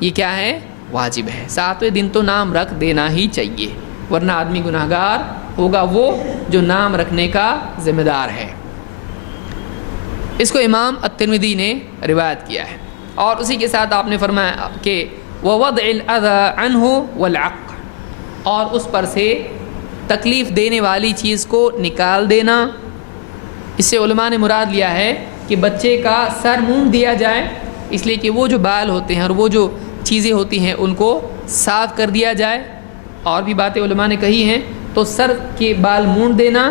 یہ کیا ہے؟ واجب ہے۔ 7ویں دن تو نام رکھ دینا ہی چاہیے، ورنہ آدمی گناہگار ہوگا وہ جو نام رکھنے کا ذمہ دار ہے۔ اس کو امام الترمذی نے روایت کیا ہے، اور اسی کے ساتھ آپ نے فرمایا کہ وَوَضْعِ الْأَذَى عَنْهُ وَالْعَقْ، اور اس پر سے تکلیف دینے والی چیز کو نکال دینا۔ اس سے علماء نے مراد لیا ہے کہ بچے کا سر مونڈ دیا جائے، اس لیے کہ وہ جو بال ہوتے ہیں اور وہ جو چیزیں ہوتی ہیں ان کو صاف کر دیا جائے۔ اور بھی باتیں علماء نے کہی ہیں، تو سر کے بال مونڈ دینا،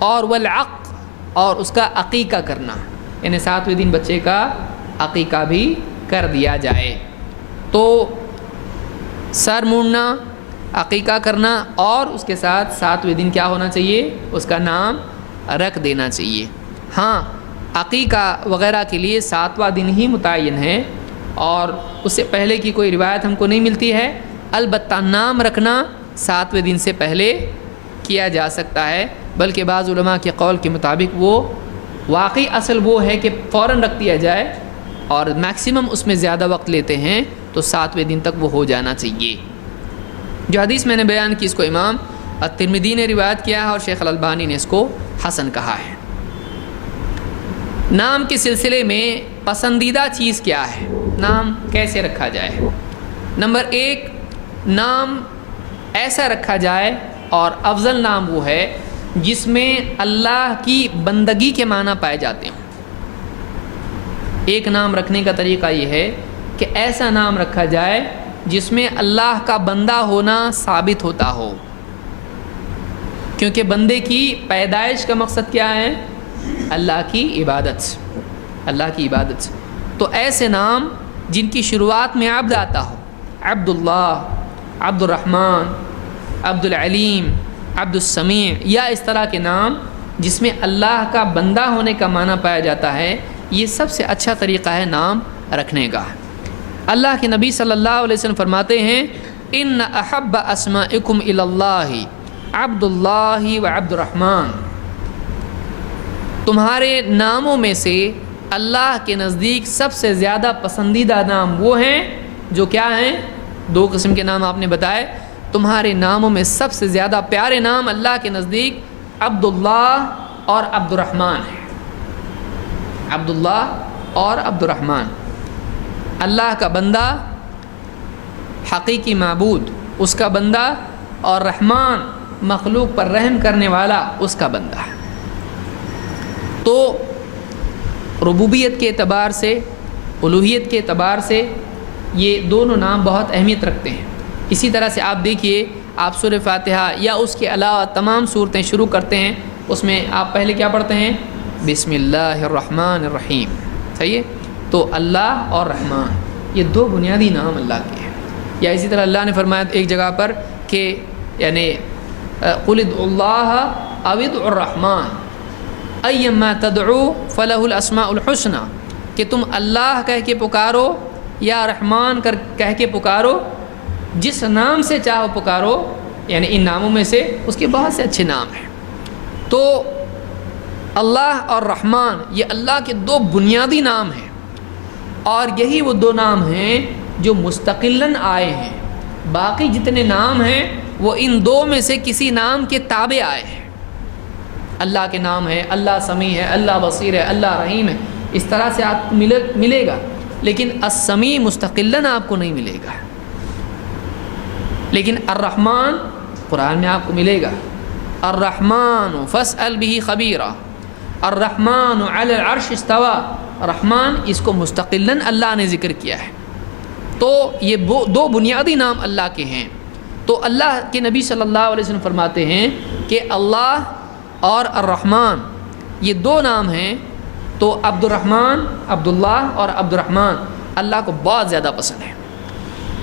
اور والعق، اور اس کا عقیقہ کرنا، یعنی 7ویں دن بچے کا عقیقہ بھی کر دیا جائے۔ تو سر مونڈنا، عقیقہ کرنا، اور اس کے ساتھ 7ویں دن کیا ہونا چاہیے؟ اس کا نام رکھ دینا چاہیے۔ ہاں، عقیقہ وغیرہ کے لیے 7واں دن ہی متعین ہے، اور اس سے پہلے کی کوئی روایت ہم کو نہیں ملتی ہے۔ البتہ نام رکھنا 7ویں دن سے پہلے کیا جا سکتا ہے، بلکہ بعض علماء کے قول کے مطابق وہ واقعی اصل وہ ہے کہ فوراً رکھ دیا جائے، اور میکسیمم اس میں زیادہ وقت لیتے ہیں تو 7ویں دن تک وہ ہو جانا چاہیے۔ جو حدیث میں نے بیان کی اس کو امام الترمذی نے روایت کیا ہے، اور شیخ الالبانی نے اس کو حسن کہا ہے۔ نام کے سلسلے میں پسندیدہ چیز کیا ہے؟ نام کیسے رکھا جائے؟ نمبر 1، نام ایسا رکھا جائے، اور افضل نام وہ ہے جس میں اللہ کی بندگی کے معنی پائے جاتے ہیں۔ ایک نام رکھنے کا طریقہ یہ ہے کہ ایسا نام رکھا جائے جس میں اللہ کا بندہ ہونا ثابت ہوتا ہو، کیونکہ بندے کی پیدائش کا مقصد کیا ہے؟ اللہ کی عبادت، اللہ کی عبادت۔ تو ایسے نام جن کی شروعات میں عبد آتا ہو، عبد اللہ، عبد الرحمن، عبد العلیم، عبد السمیع، یا اس طرح کے نام جس میں اللہ کا بندہ ہونے کا معنی پایا جاتا ہے، یہ سب سے اچھا طریقہ ہے نام رکھنے کا۔ اللہ کے نبی صلی اللہ علیہ وسلم فرماتے ہیں ان احب اسماءکم الی اللہ عبد اللہ و عبد الرحمن، تمہارے ناموں میں سے اللہ کے نزدیک سب سے زیادہ پسندیدہ نام وہ ہیں جو کیا ہیں؟ 2 قسم کے نام آپ نے بتائے۔ تمہارے ناموں میں سب سے زیادہ پیارے نام اللہ کے نزدیک عبداللہ اور عبد الرحمن ہیں۔ عبداللہ اور عبد الرحمن، اللہ کا بندہ، حقیقی معبود اس کا بندہ، اور رحمان مخلوق پر رحم کرنے والا اس کا بندہ۔ تو ربوبیت کے اعتبار سے، الوہیت کے اعتبار سے یہ دونوں نام بہت اہمیت رکھتے ہیں۔ اسی طرح سے آپ دیکھیے، آپ سورہ فاتحہ یا اس کے علاوہ تمام صورتیں شروع کرتے ہیں، اس میں آپ پہلے کیا پڑھتے ہیں؟ بسم اللہ الرحمن الرحیم، صحیح ہے؟ تو اللہ اور رحمان یہ 2 بنیادی نام اللہ کے ہیں۔ یا اسی طرح اللہ نے فرمایا ایک جگہ پر کہ یعنی قل ادعوا اللہ او ادعوا الرحمن ایما تدعو فلہ الاسماء الحسنى، کہ تم اللہ کہہ کے پکارو یا رحمان کہہ کے پکارو، جس نام سے چاہو پکارو، یعنی ان ناموں میں سے اس کے بہت سے اچھے نام ہیں۔ تو اللہ اور رحمان یہ اللہ کے 2 بنیادی نام ہیں، اور یہی وہ 2 نام ہیں جو مستقلاً آئے ہیں۔ باقی جتنے نام ہیں وہ ان 2 میں سے کسی نام کے تابع آئے ہیں۔ اللہ کے نام ہے، اللہ سمیع ہے، اللہ بصیر ہے، اللہ رحیم ہے، اس طرح سے آپ کو ملے گا، لیکن السمیع مستقلاً آپ کو نہیں ملے گا۔ لیکن الرحمن قرآن میں آپ کو ملے گا، الرحمن فاسأل به خبیرا، الرحمن علی العرش استوى، رحمان اس کو مستقلاً اللہ نے ذکر کیا ہے۔ تو یہ 2 بنیادی نام اللہ کے ہیں۔ تو اللہ کے نبی صلی اللہ علیہ وسلم فرماتے ہیں کہ اللہ اور الرحمن یہ 2 نام ہیں، تو عبد الرحمن، عبداللہ اور عبد الرحمن اللہ کو بہت زیادہ پسند ہے۔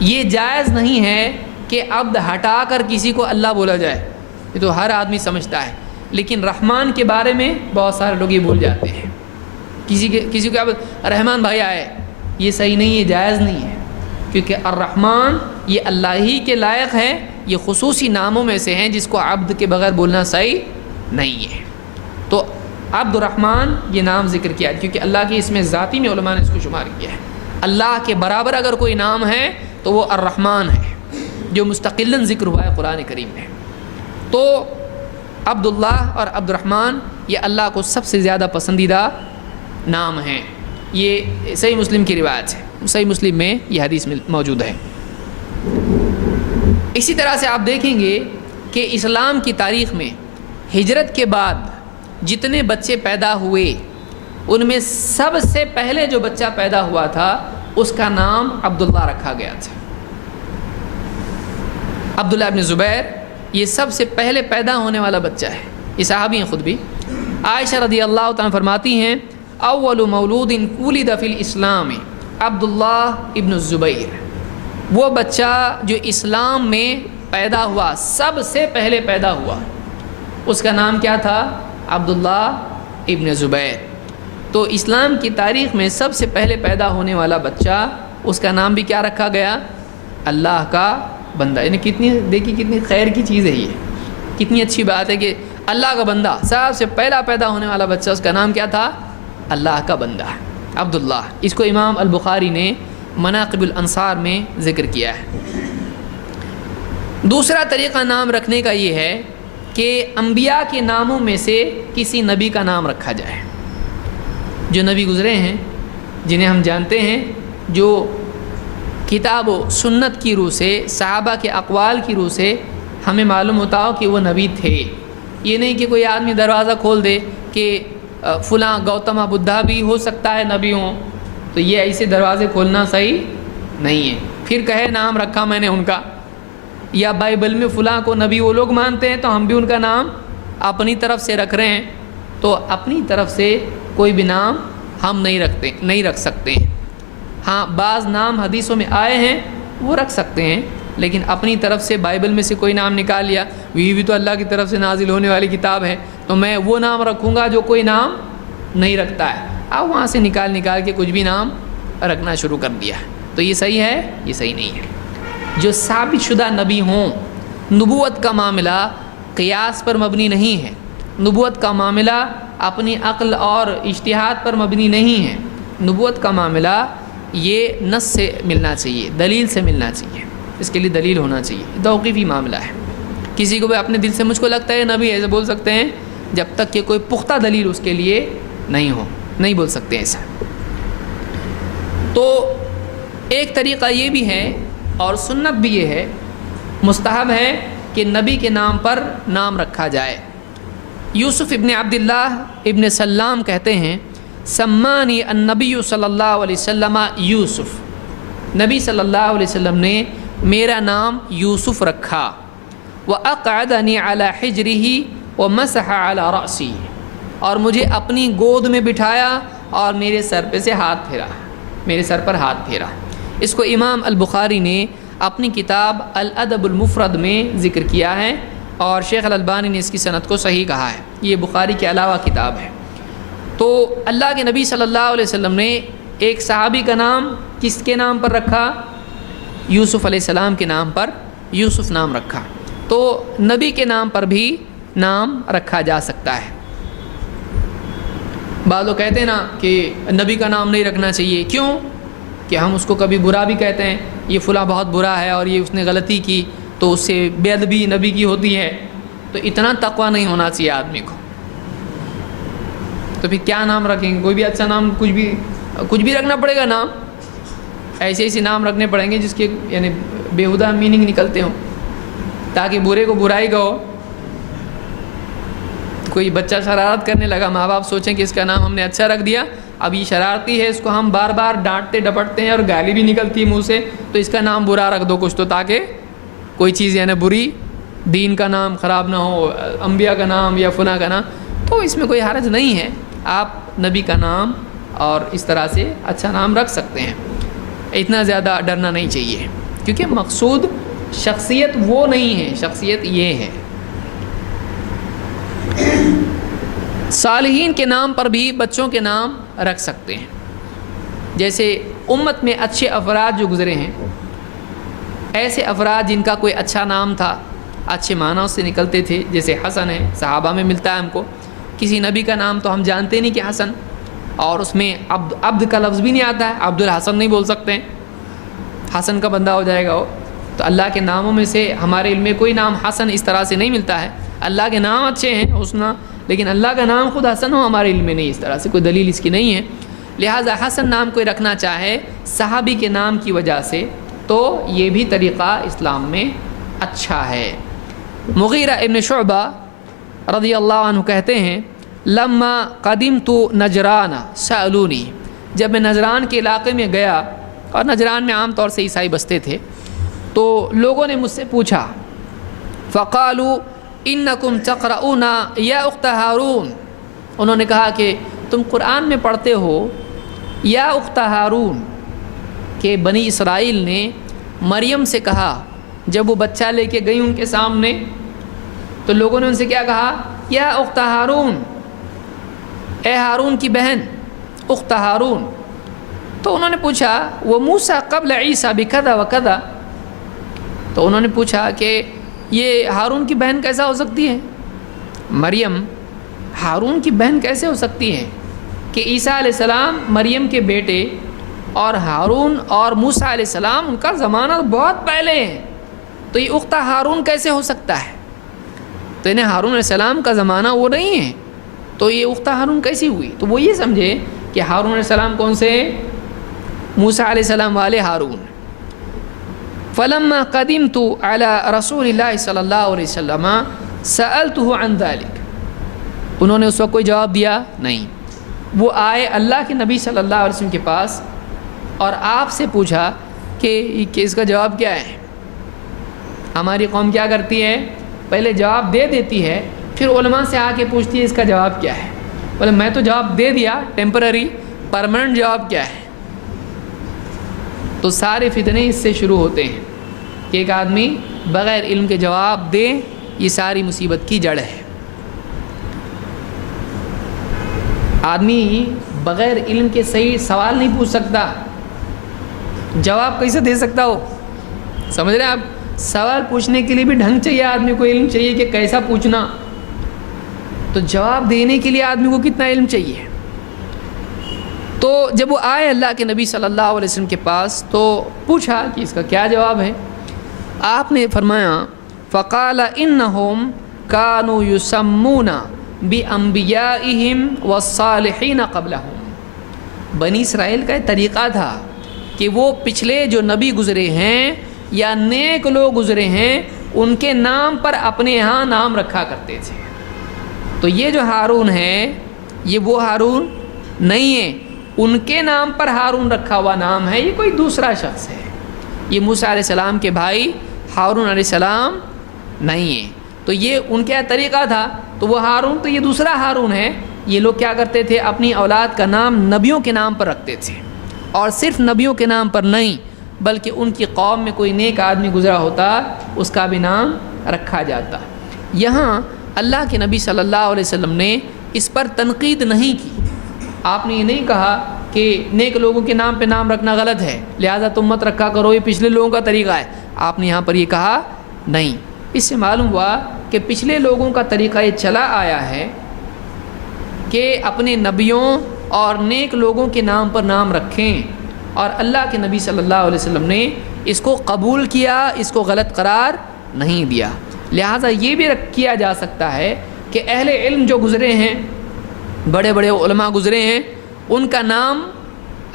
یہ جائز نہیں ہے کہ عبد ہٹا کر کسی کو اللہ بولا جائے، یہ تو ہر آدمی سمجھتا ہے، لیکن رحمان کے بارے میں بہت سارے لوگ یہ بھول جاتے ہیں۔ کسی کو عبد رحمان بھائی آئے، یہ صحیح نہیں ہے، جائز نہیں ہے، کیونکہ الرحمن یہ اللہ ہی کے لائق ہے، یہ خصوصی ناموں میں سے ہیں جس کو عبد کے بغیر بولنا صحیح نہیں ہے۔ تو عبد الرحمن یہ نام ذکر کیا کیونکہ اللہ کی اس میں ذاتی میں علماء نے اس کو شمار کیا ہے. اللہ کے برابر اگر کوئی نام ہے تو وہ الرحمن ہے جو مستقلاً ذکر ہوا ہے قرآن کریم میں. تو عبداللہ اور عبد الرحمن یہ اللہ کو سب سے زیادہ پسندیدہ نام ہیں. یہ صحیح مسلم کی روایت ہے, صحیح مسلم میں یہ حدیث موجود ہے. اسی طرح سے آپ دیکھیں گے کہ اسلام کی تاریخ میں ہجرت کے بعد جتنے بچے پیدا ہوئے ان میں سب سے پہلے جو بچہ پیدا ہوا تھا اس کا نام عبداللہ رکھا گیا تھا. عبداللہ ابن زبیر یہ سب سے پہلے پیدا ہونے والا بچہ ہے. یہ صحابی ہیں خود بھی. عائشہ رضی اللہ تعالیٰ فرماتی ہیں اول مولود ولد فی الاسلام عبداللہ ابن الزبیر. وہ بچہ جو اسلام میں پیدا ہوا, سب سے پہلے پیدا ہوا, اس کا نام کیا تھا؟ عبداللہ ابن زبیر. تو اسلام کی تاریخ میں سب سے پہلے پیدا ہونے والا بچہ, اس کا نام بھی کیا رکھا گیا؟ اللہ کا بندہ. یعنی کتنی خیر کی چیز ہے, یہ کتنی اچھی بات ہے کہ اللہ کا بندہ, سب سے پہلا پیدا ہونے والا بچہ, اس کا نام کیا تھا؟ اللہ کا بندہ عبداللہ. اس کو امام البخاری نے مناقب الانصار میں ذکر کیا ہے. دوسرا طریقہ نام رکھنے کا یہ ہے کہ انبیاء کے ناموں میں سے کسی نبی کا نام رکھا جائے. جو نبی گزرے ہیں, جنہیں ہم جانتے ہیں, جو کتاب و سنت کی روح سے, صحابہ کے اقوال کی روح سے ہمیں معلوم ہوتا ہو کہ وہ نبی تھے. یہ نہیں کہ کوئی آدمی دروازہ کھول دے کہ فلاں گوتم بدھا بھی ہو سکتا ہے نبی ہوں, تو یہ ایسے دروازے کھولنا صحیح نہیں ہے. پھر کہے نام رکھا میں نے ان کا, یا بائبل میں فلاں کو نبی وہ لوگ مانتے ہیں تو ہم بھی ان کا نام اپنی طرف سے رکھ رہے ہیں. تو اپنی طرف سے کوئی بھی نام ہم نہیں رکھ سکتے ہیں. ہاں بعض نام حدیثوں میں آئے ہیں وہ رکھ سکتے ہیں, لیکن اپنی طرف سے بائبل میں سے کوئی نام نکال لیا, یہ بھی تو اللہ کی طرف سے نازل ہونے والی کتاب ہے, تو میں وہ نام رکھوں گا جو کوئی نام نہیں رکھتا ہے. اب وہاں سے نکال کے کچھ بھی نام رکھنا شروع کر دیا. تو یہ صحیح ہے؟ یہ صحیح نہیں ہے. جو ثابت شدہ نبی ہوں, نبوت کا معاملہ قیاس پر مبنی نہیں ہے, نبوت کا معاملہ اپنی عقل اور اجتہاد پر مبنی نہیں ہے. نبوت کا معاملہ یہ نص سے ملنا چاہیے, دلیل سے ملنا چاہیے, اس کے لیے دلیل ہونا چاہیے. توقیفی معاملہ ہے. کسی کو بھی اپنے دل سے مجھ کو لگتا ہے نبی ایسے بول سکتے ہیں, جب تک کہ کوئی پختہ دلیل اس کے لیے نہیں ہو, نہیں بول سکتے ایسا. تو ایک طریقہ یہ بھی ہے اور سنت بھی یہ ہے, مستحب ہے کہ نبی کے نام پر نام رکھا جائے. یوسف ابن عبداللہ ابن سلام کہتے ہیں سمانی النبی صلی اللہ علیہ وسلم یوسف. نبی صلی اللہ علیہ وسلم نے میرا نام یوسف رکھا. وَأَقْعَدَنِي عَلَى حِجْرِهِ وَمَسَحَ عَلَى رَأْسِهِ, اور مجھے اپنی گود میں بٹھایا اور میرے سر پہ سے ہاتھ پھیرا, میرے سر پر ہاتھ پھیرا. اس کو امام البخاری نے اپنی کتاب الادب المفرد میں ذکر کیا ہے, اور شیخ الالبانی نے اس کی سند کو صحیح کہا ہے. یہ بخاری کے علاوہ کتاب ہے. تو اللہ کے نبی صلی اللہ علیہ وسلم نے ایک صحابی کا نام کس کے نام پر رکھا؟ یوسف علیہ السلام کے نام پر یوسف نام رکھا. تو نبی کے نام پر بھی نام رکھا جا سکتا ہے. بعض لوگ کہتے ہیں نا کہ نبی کا نام نہیں رکھنا چاہیے. کیوں؟ کہ ہم اس کو کبھی برا بھی کہتے ہیں, یہ فلاں بہت برا ہے اور یہ اس نے غلطی کی تو اس سے بے ادبی نبی کی ہوتی ہے. تو اتنا تقویٰ نہیں ہونا چاہیے آدمی کو. تو پھر کیا نام رکھیں گے؟ کوئی بھی اچھا نام, کچھ بھی رکھنا پڑے گا نام. ایسے نام رکھنے پڑیں گے جس کے یعنی بیہودہ میننگ نکلتے ہوں, تاکہ برے کو برائی کہو. کوئی بچہ شرارت کرنے لگا, ماں باپ سوچیں کہ اس کا نام ہم نے اچھا رکھ دیا, اب یہ شرارتی ہے, اس کو ہم بار بار ڈانٹتے ڈپٹتے ہیں اور گالی بھی نکلتی ہے منہ سے, تو اس کا نام برا رکھ دو کچھ, تو تاکہ کوئی چیز یعنی بری, دین کا نام خراب نہ ہو, انبیاء کا نام یا فلاں کا نام. تو اس میں کوئی حرج نہیں ہے, آپ نبی کا نام اور اس طرح سے اچھا نام رکھ سکتے ہیں. اتنا زیادہ ڈرنا نہیں چاہیے, کیونکہ مقصود شخصیت وہ نہیں ہے, شخصیت یہ ہے. صالحین کے نام پر بھی بچوں کے نام رکھ سکتے ہیں. جیسے امت میں اچھے افراد جو گزرے ہیں, ایسے افراد جن کا کوئی اچھا نام تھا, اچھے معنوں سے نکلتے تھے, جیسے حسن ہے, صحابہ میں ملتا ہے ہم کو کسی نبی کا نام تو ہم جانتے نہیں کہ حسن، اور اس میں عبد کا لفظ بھی نہیں آتا ہے، عبد الحسن نہیں بول سکتے ہیں، حسن کا بندہ ہو جائے گا وہ۔ تو اللہ کے ناموں میں سے ہمارے علم میں کوئی نام حسن اس طرح سے نہیں ملتا ہے۔ اللہ کے نام اچھے ہیں حسنا، لیکن اللہ کا نام خود حسن ہو ہمارے علم میں نہیں، اس طرح سے کوئی دلیل اس کی نہیں ہے۔ لہٰذا حسن نام کوئی رکھنا چاہے صحابی کے نام کی وجہ سے تو یہ بھی طریقہ اسلام میں اچھا ہے۔ مغیرہ ابن شعبہ رضی اللہ عنہ کہتے ہیں لما قدمت نجران سألونی، جب میں نجران کے علاقے میں گیا، اور نجران میں عام طور سے عیسائی بستے تھے، تو لوگوں نے مجھ سے پوچھا فقالوا انکم تقرؤون یا اخت ہارون، انہوں نے کہا کہ تم قرآن میں پڑھتے ہو یا اخت ہارون، کہ بنی اسرائیل نے مریم سے کہا جب وہ بچہ لے کے گئی ان کے سامنے، تو لوگوں نے ان سے کیا کہا؟ یا اخت ہارون، اے ہارون کی بہن، اخت ہارون۔ تو انہوں نے پوچھا وہ موسیٰ قبل عیسیٰ بکذا وکذا، تو انہوں نے پوچھا کہ یہ ہارون کی بہن کیسا ہو سکتی ہے؟ مریم ہارون کی بہن کیسے ہو سکتی ہے کہ عیسیٰ علیہ السلام مریم کے بیٹے، اور ہارون اور موسیٰ علیہ السلام ان کا زمانہ بہت پہلے ہے، تو یہ اخت ہارون کیسے ہو سکتا ہے؟ تو انہیں ہارون علیہ السلام کا زمانہ وہ نہیں ہے، تو یہ اخت ہارون کیسی ہوئی؟ تو وہ یہ سمجھے کہ ہارون علیہ السلام کون سے؟ موسیٰ علیہ السلام والے ہارون۔ فلما قدمت على رسول اللہ صلی اللہ علیہ وسلم سألته عن ذلك، انہوں نے اس وقت کوئی جواب دیا نہیں۔ وہ آئے اللہ کے نبی صلی اللہ علیہ وسلم کے پاس اور آپ سے پوچھا کہ اس کا جواب کیا ہے۔ ہماری قوم کیا کرتی ہے؟ پہلے جواب دے دیتی ہے، پھر علماء سے آ کے پوچھتی ہے اس کا جواب کیا ہے۔ بولے میں تو جواب دے دیا ٹیمپرری، پرماننٹ جواب کیا ہے؟ تو سارے فتنے اس سے شروع ہوتے ہیں کہ ایک آدمی بغیر علم کے جواب دے، یہ ساری مصیبت کی جڑ ہے۔ آدمی بغیر علم کے صحیح سوال نہیں پوچھ سکتا، جواب کیسے دے سکتا ہو؟ سمجھ رہے ہیں آپ؟ سوال پوچھنے کے لیے بھی ڈھنگ چاہیے، آدمی کو علم چاہیے کہ کیسا پوچھنا، تو جواب دینے کے لیے آدمی کو کتنا علم چاہیے۔ تو جب وہ آئے اللہ کے نبی صلی اللہ علیہ وسلم کے پاس تو پوچھا کہ اس کا کیا جواب ہے۔ آپ نے فرمایا فقال انہم کانوا یسمون بانبیائہم والصالحین قبلہم، بنی اسرائیل کا ایک طریقہ تھا کہ وہ پچھلے جو نبی گزرے ہیں یا نیک لوگ گزرے ہیں ان کے نام پر اپنے ہاں نام رکھا کرتے تھے۔ تو یہ جو ہارون ہے یہ وہ ہارون نہیں ہے، ان کے نام پر ہارون رکھا ہوا نام ہے، یہ کوئی دوسرا شخص ہے، یہ موسیٰ علیہ السلام کے بھائی ہارون علیہ السلام نہیں ہے۔ تو یہ ان کا طریقہ تھا، تو وہ ہارون تو یہ دوسرا ہارون ہے۔ یہ لوگ کیا کرتے تھے؟ اپنی اولاد کا نام نبیوں کے نام پر رکھتے تھے، اور صرف نبیوں کے نام پر نہیں بلکہ ان کی قوم میں کوئی نیک آدمی گزرا ہوتا اس کا بھی نام رکھا جاتا۔ یہاں اللہ کے نبی صلی اللہ علیہ وسلم نے اس پر تنقید نہیں کی، آپ نے یہ نہیں کہا کہ نیک لوگوں کے نام پہ نام رکھنا غلط ہے لہذا تم مت رکھا کرو، یہ پچھلے لوگوں کا طریقہ ہے، آپ نے یہاں پر یہ کہا نہیں۔ اس سے معلوم ہوا کہ پچھلے لوگوں کا طریقہ یہ چلا آیا ہے کہ اپنے نبیوں اور نیک لوگوں کے نام پر نام رکھیں، اور اللہ کے نبی صلی اللہ علیہ وسلم نے اس کو قبول کیا، اس کو غلط قرار نہیں دیا۔ لہٰذا یہ بھی کیا جا سکتا ہے کہ اہل علم جو گزرے ہیں، بڑے بڑے علماء گزرے ہیں، ان کا نام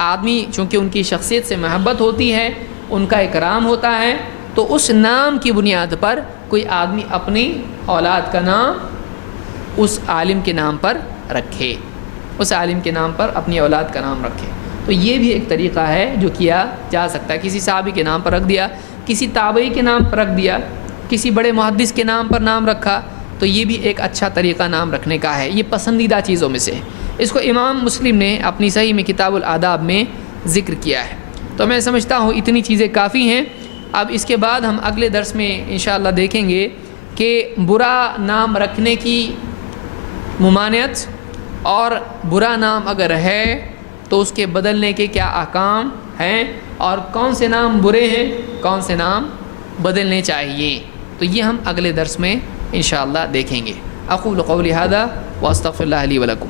آدمی چونکہ ان کی شخصیت سے محبت ہوتی ہے، ان کا اکرام ہوتا ہے، تو اس نام کی بنیاد پر کوئی آدمی اپنی اولاد کا نام اس عالم کے نام پر رکھے، اس عالم کے نام پر اپنی اولاد کا نام رکھے۔ تو یہ بھی ایک طریقہ ہے جو کیا جا سکتا ہے، کسی صحابی کے نام پر رکھ دیا، کسی تابعی کے نام پر رکھ دیا، کسی بڑے محدث کے نام پر نام رکھا، تو یہ بھی ایک اچھا طریقہ نام رکھنے کا ہے، یہ پسندیدہ چیزوں میں سے۔ اس کو امام مسلم نے اپنی صحیح میں کتاب الآداب میں ذکر کیا ہے۔ تو میں سمجھتا ہوں اتنی چیزیں کافی ہیں۔ اب اس کے بعد ہم اگلے درس میں انشاءاللہ دیکھیں گے کہ برا نام رکھنے کی ممانعت، اور برا نام اگر ہے تو اس کے بدلنے کے کیا احکام ہیں، اور کون سے نام برے ہیں، کون سے نام بدلنے چاہیے، تو یہ ہم اگلے درس میں انشاءاللہ دیکھیں گے۔ اقول قولی ھذا واستغفر اللہ لی ولکم.